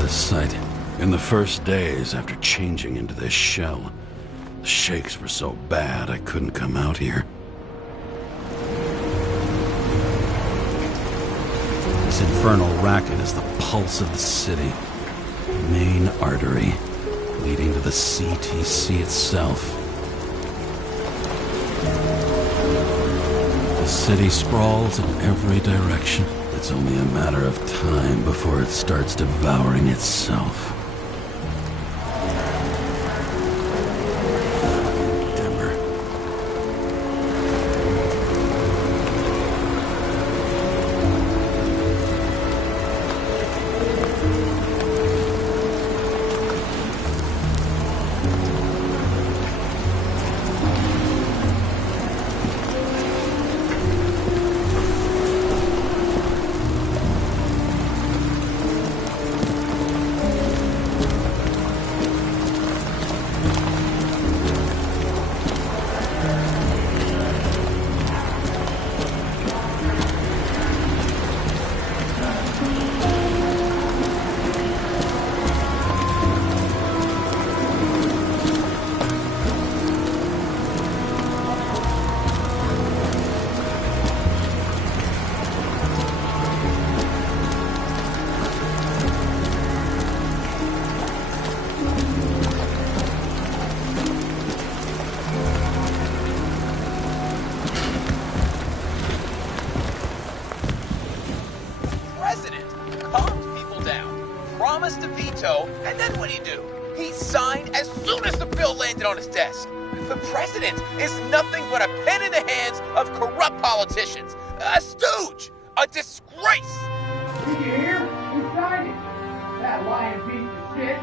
This site. In the first days after changing into this shell, the shakes were so bad I couldn't come out here. This infernal racket is the pulse of the city, the main artery leading to the CTC itself. The city sprawls in every direction. It's only a matter of time before it starts devouring itself. Denver. veto, and then what'd he do? He signed as soon as the bill landed on his desk. The president is nothing but a pen in the hands of corrupt politicians. A stooge! A disgrace! Did you hear? He signed it. That lying piece of shit.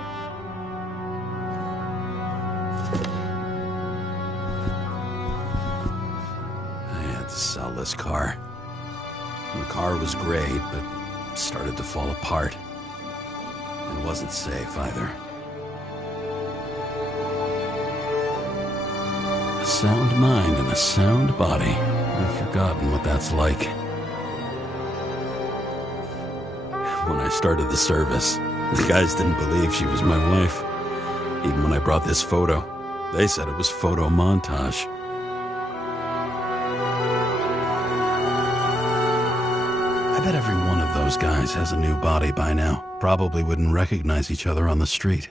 I had to sell this car. The car was great, but started to fall apart. It wasn't safe either. A sound mind and a sound body. I've forgotten what that's like. When I started the service, the guys didn't believe she was my wife. Even when I brought this photo, they said it was photo montage. I bet every one of those guys has a new body by now. Probably wouldn't recognize each other on the street.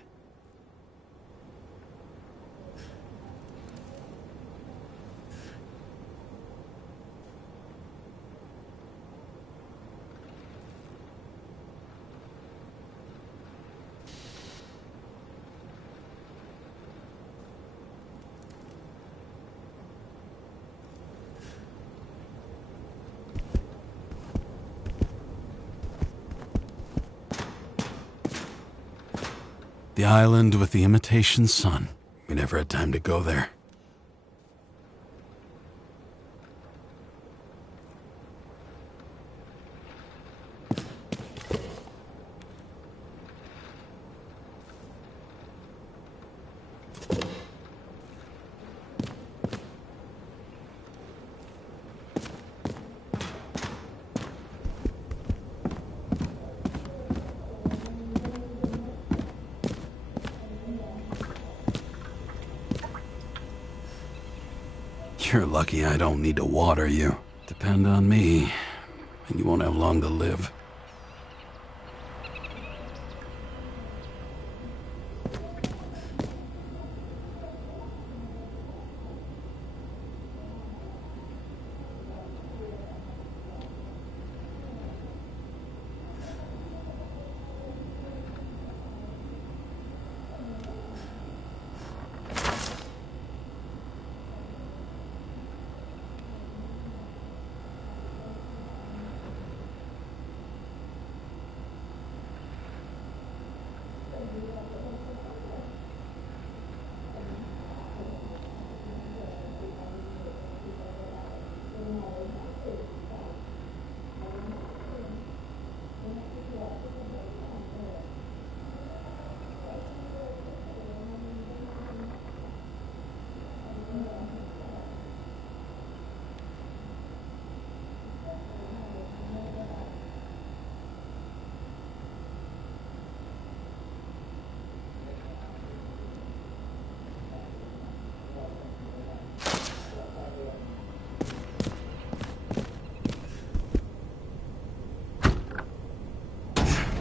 The island with the imitation sun. We never had time to go there. You're lucky I don't need to water you. Depend on me, and you won't have long to live.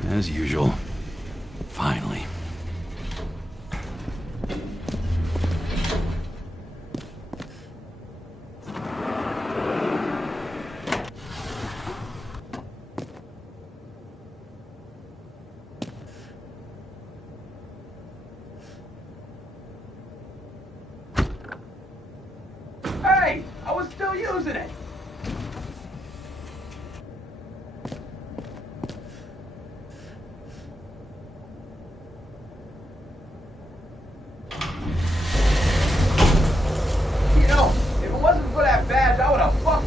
As usual. Finally. Hey! I was still using it!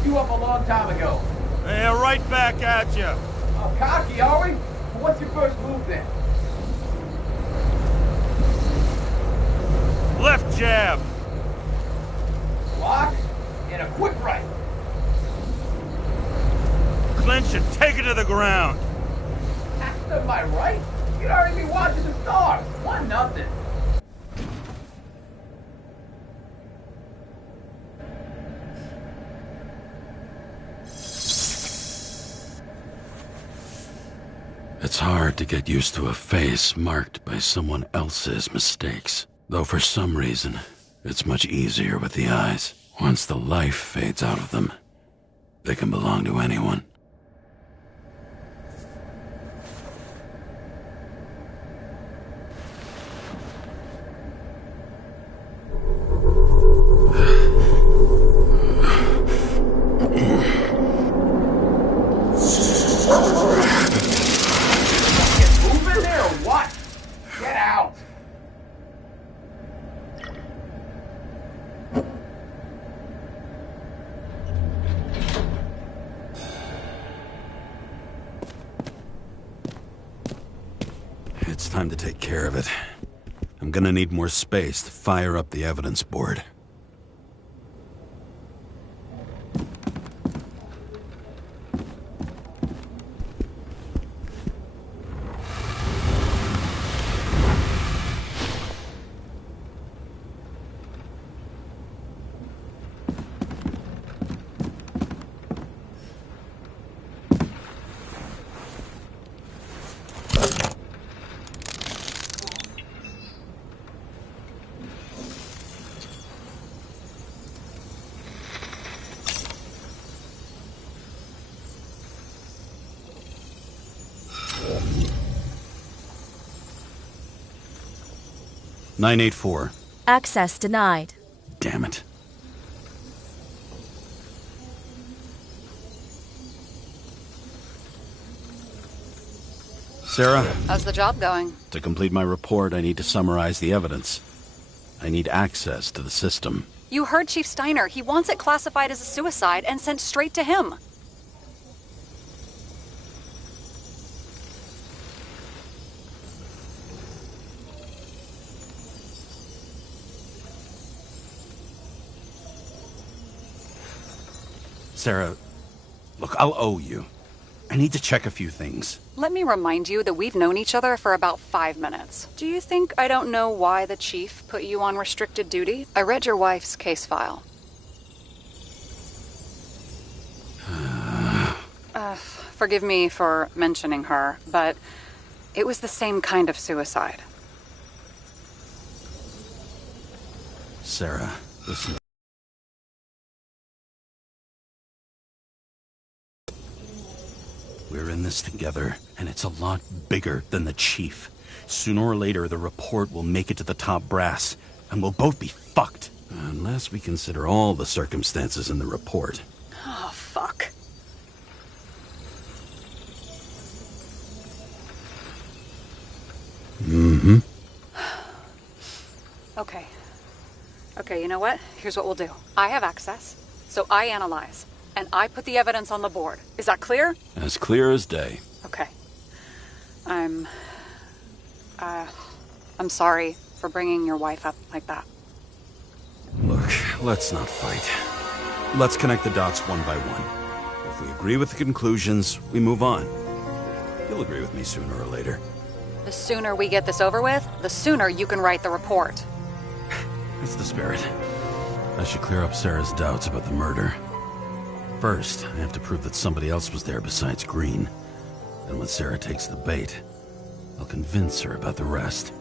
You up a long time ago. Yeah, right back at you. Oh, cocky, are we? Well, what's your first move then? Left jab. Block and a quick right. Clinch and take it to the ground. After my right? You'd already be watching the stars. 1-0. It's hard to get used to a face marked by someone else's mistakes. Though for some reason, it's much easier with the eyes. Once the life fades out of them, they can belong to anyone. time to take care of it. I'm gonna need more space to fire up the evidence board. "984. Access denied. Damn it. Sarah? How's the job going? To complete my report, I need to summarize the evidence. I need access to the system. You heard Chief Steiner. He wants it classified as a suicide and sent straight to him. Sarah, look, I'll owe you. I need to check a few things. Let me remind you that we've known each other for about 5 minutes. Do you think I don't know why the chief put you on restricted duty? I read your wife's case file. Forgive me for mentioning her, but it was the same kind of suicide. Sarah, listen. We're in this together, and it's a lot bigger than the chief. Sooner or later, the report will make it to the top brass, and we'll both be fucked. Unless we consider all the circumstances in the report. Oh, fuck. Mm-hmm. Okay, you know what? Here's what we'll do. I have access, so I analyze. And I put the evidence on the board. Is that clear? As clear as day. Okay. I'm sorry for bringing your wife up like that. Look, let's not fight. Let's connect the dots one by one. If we agree with the conclusions, we move on. You'll agree with me sooner or later. The sooner we get this over with, the sooner you can write the report. That's the spirit. I should clear up Sarah's doubts about the murder. First, I have to prove that somebody else was there besides Green. Then when Sarah takes the bait, I'll convince her about the rest.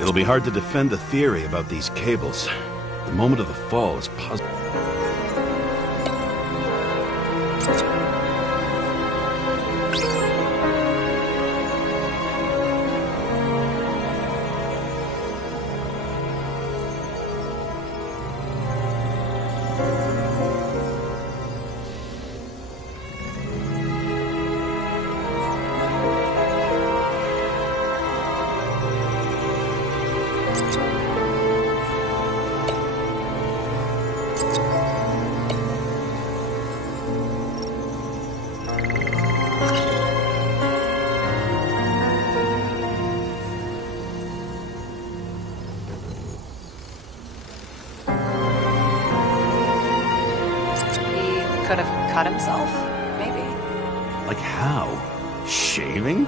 It'll be hard to defend the theory about these cables. The moment of the fall is puzzling. cut himself? Maybe. Like how? Shaving?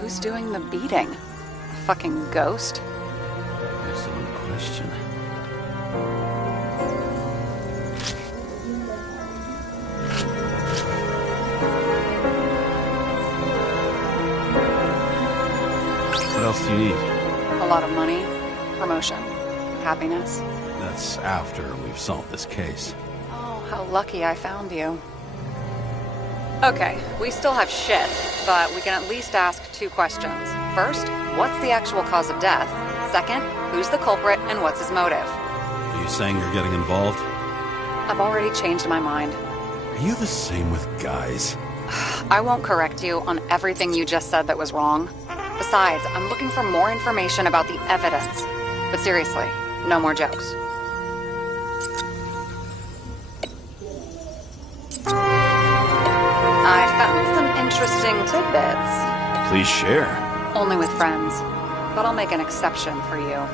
Who's doing the beating? A fucking ghost? Excellent question. What else do you need? A lot of money, promotion, happiness. That's after we've solved this case. Oh, how lucky I found you. Okay, we still have shit, but we can at least ask 2 questions. First, what's the actual cause of death? Second, who's the culprit and what's his motive? Are you saying you're getting involved? I've already changed my mind. Are you the same with guys? I won't correct you on everything you just said that was wrong. Besides, I'm looking for more information about the evidence. But seriously, no more jokes. I found some interesting tidbits. Please share. Only with friends. But I'll make an exception for you.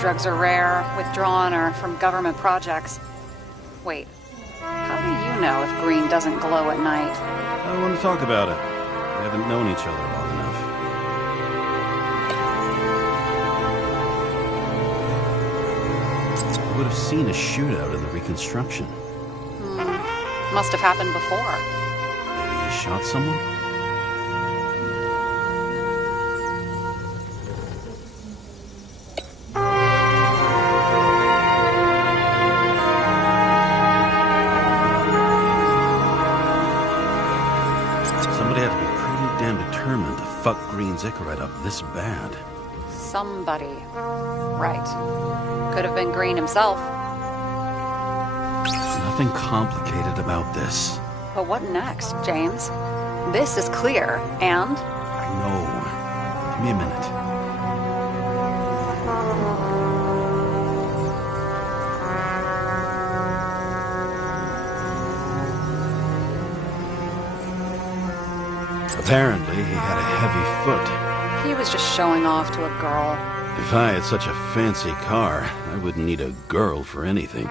Drugs are rare, withdrawn, or from government projects. Wait, how do you know if green doesn't glow at night? I don't want to talk about it. We haven't known each other long enough. I would have seen a shootout in the reconstruction. Must have happened before. Maybe he shot someone? Fuck Green's Icarite up this bad. Somebody. Right. Could have been Green himself. There's nothing complicated about this. But what next, James? This is clear, and... I know. Give me a minute. Apparently, he had a heavy foot. He was just showing off to a girl. If I had such a fancy car, I wouldn't need a girl for anything.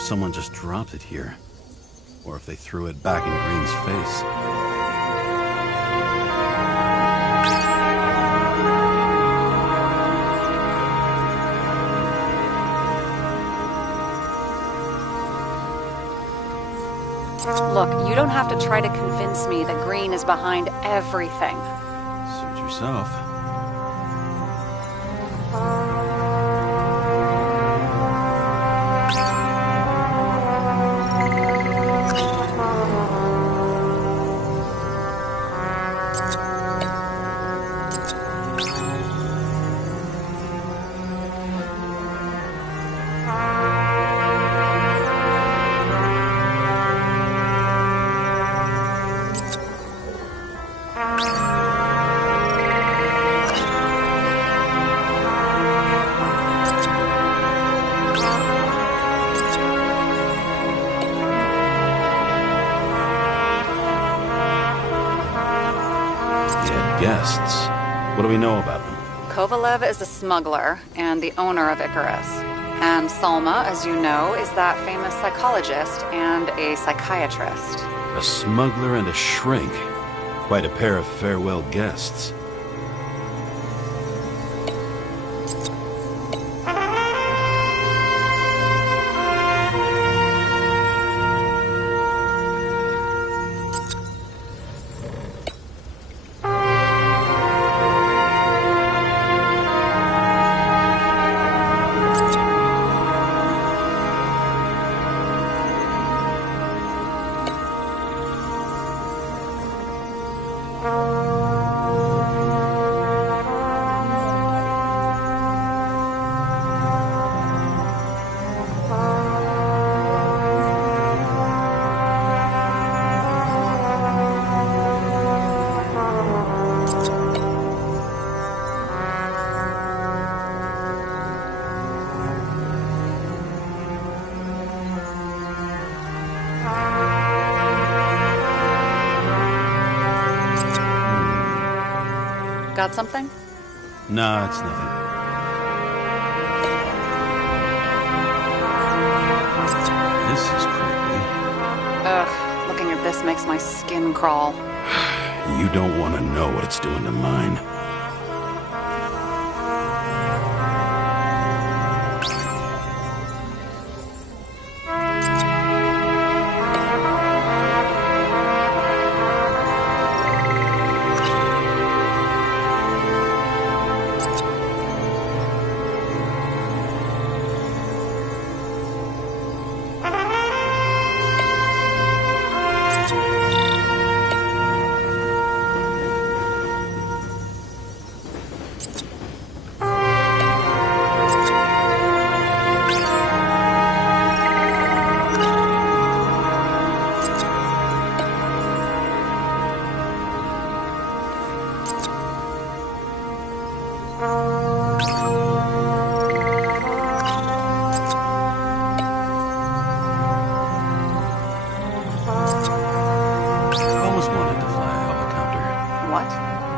Someone just dropped it here. Or if they threw it back in Green's face. Look, you don't have to try to convince me that Green is behind everything. Suit yourself. guests. What do we know about them? Kovalev is a smuggler and the owner of Icarus. And Salma, as you know, is that famous psychologist and a psychiatrist. A smuggler and a shrink. Quite a pair of farewell guests. Got something? Nah, it's nothing. This is creepy. Ugh, looking at this makes my skin crawl. You don't want to know what it's doing to mine.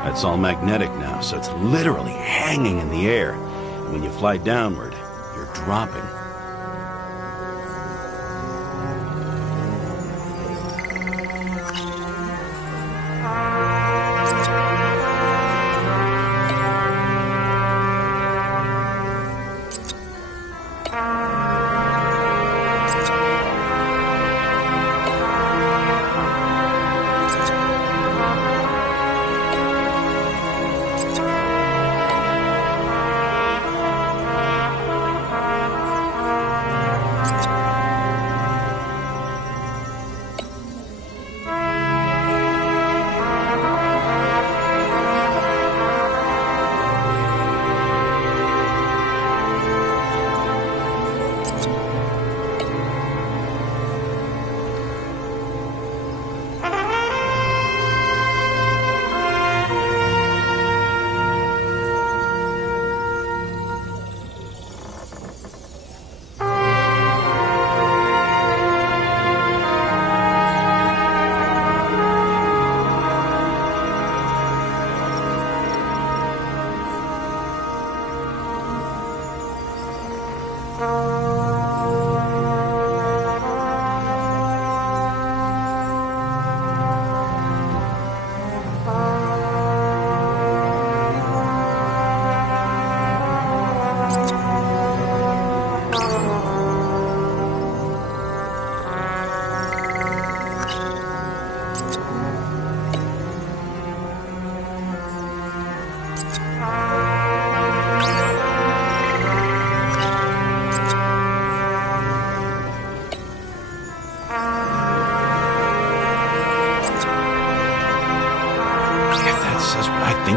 It's all magnetic now, so it's literally hanging in the air. And when you fly downward, you're dropping.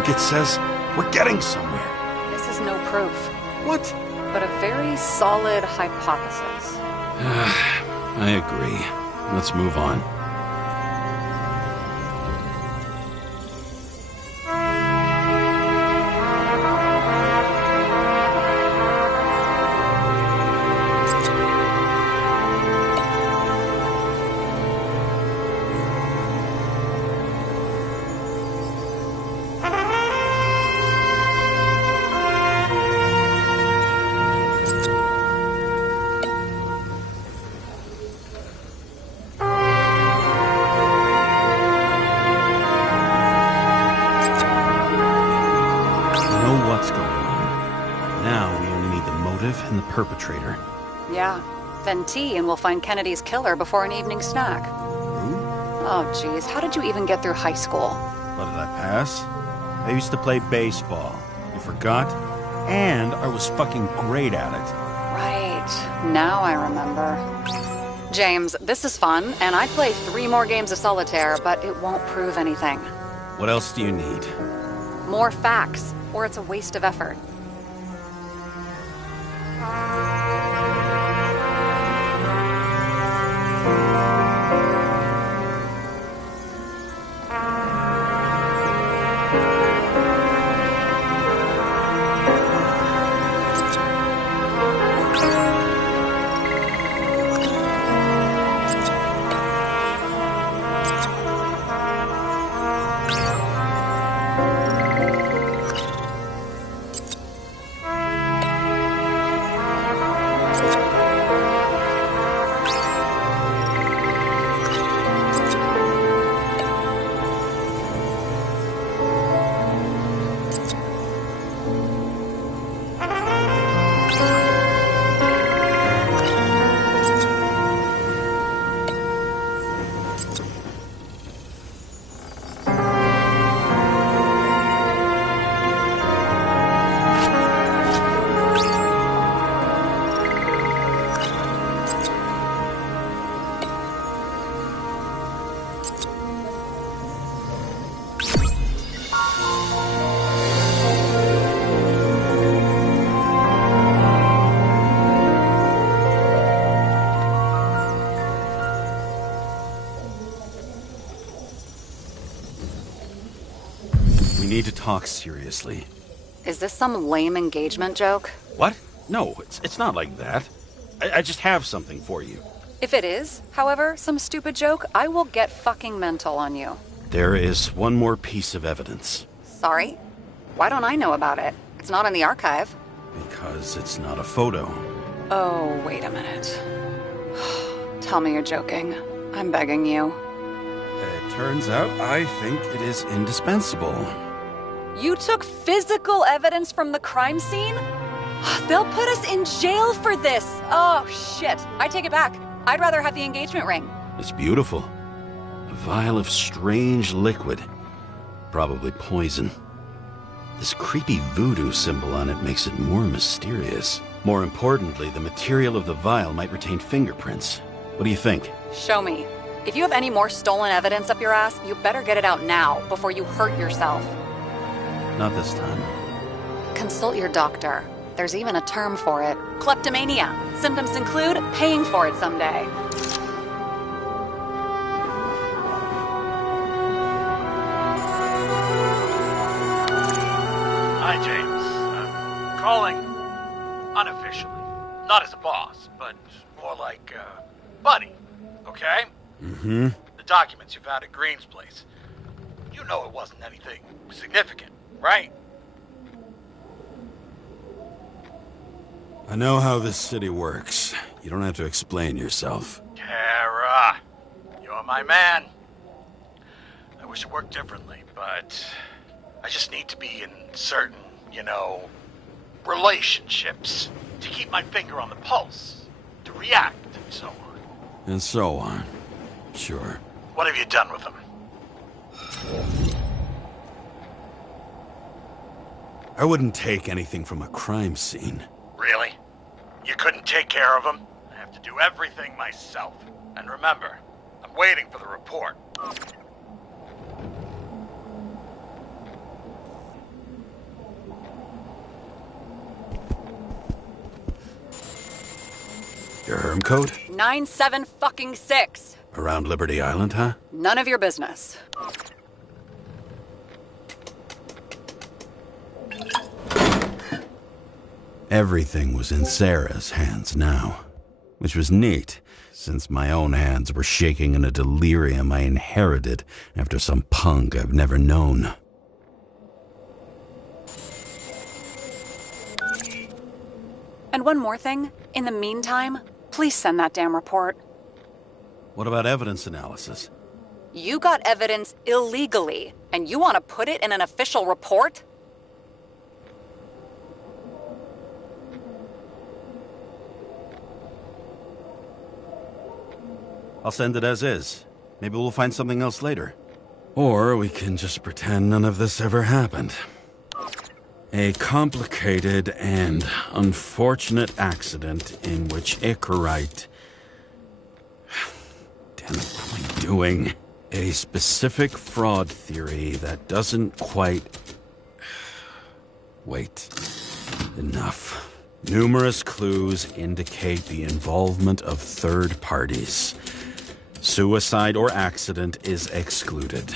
It says we're getting somewhere. This is no proof. What? But a very solid hypothesis. I agree. Let's move on. and the perpetrator. Yeah. Then tea and we'll find Kennedy's killer before an evening snack. Who? Oh, geez. How did you even get through high school? What, did I pass? I used to play baseball. You forgot? And I was fucking great at it. Right. Now I remember. James, this is fun, and I'd play 3 more games of solitaire, but it won't prove anything. What else do you need? More facts, or it's a waste of effort. We need to talk seriously. Is this some lame engagement joke? What? No, it's not like that. I just have something for you. If it is, however, some stupid joke, I will get fucking mental on you. There is one more piece of evidence. Sorry? Why don't I know about it? It's not in the archive. Because it's not a photo. Oh, wait a minute. Tell me you're joking. I'm begging you. It turns out I think it is indispensable. You took physical evidence from the crime scene? They'll put us in jail for this! Oh, shit. I take it back. I'd rather have the engagement ring. It's beautiful. A vial of strange liquid. Probably poison. This creepy voodoo symbol on it makes it more mysterious. More importantly, the material of the vial might retain fingerprints. What do you think? Show me. If you have any more stolen evidence up your ass, you better get it out now before you hurt yourself. Not this time. Consult your doctor. There's even a term for it. Kleptomania. Symptoms include paying for it someday. Hi, James. I'm calling unofficially. Not as a boss, but more like buddy. Okay? Mm-hmm. The documents you found at Green's place. You know it wasn't anything significant, right? I know how this city works. You don't have to explain yourself. Kara, you're my man. I wish it worked differently, but I just need to be in certain, relationships to keep my finger on the pulse, to react, and so on. And so on. Sure. What have you done with them? I wouldn't take anything from a crime scene. Really? You couldn't take care of them? I have to do everything myself. And remember, I'm waiting for the report. Your Herm code? 97-fucking-6. Around Liberty Island, huh? None of your business. Everything was in Sarah's hands now, which was neat, since my own hands were shaking in a delirium I inherited after some punk I've never known. And one more thing. In the meantime, please send that damn report. What about evidence analysis? You got evidence illegally, and you want to put it in an official report? I'll send it as is. Maybe we'll find something else later. Or we can just pretend none of this ever happened. A complicated and unfortunate accident in which Icarite... Damn it, what am I doing? A specific fraud theory that doesn't quite... Wait. Enough. Numerous clues indicate the involvement of third parties. Suicide or accident is excluded.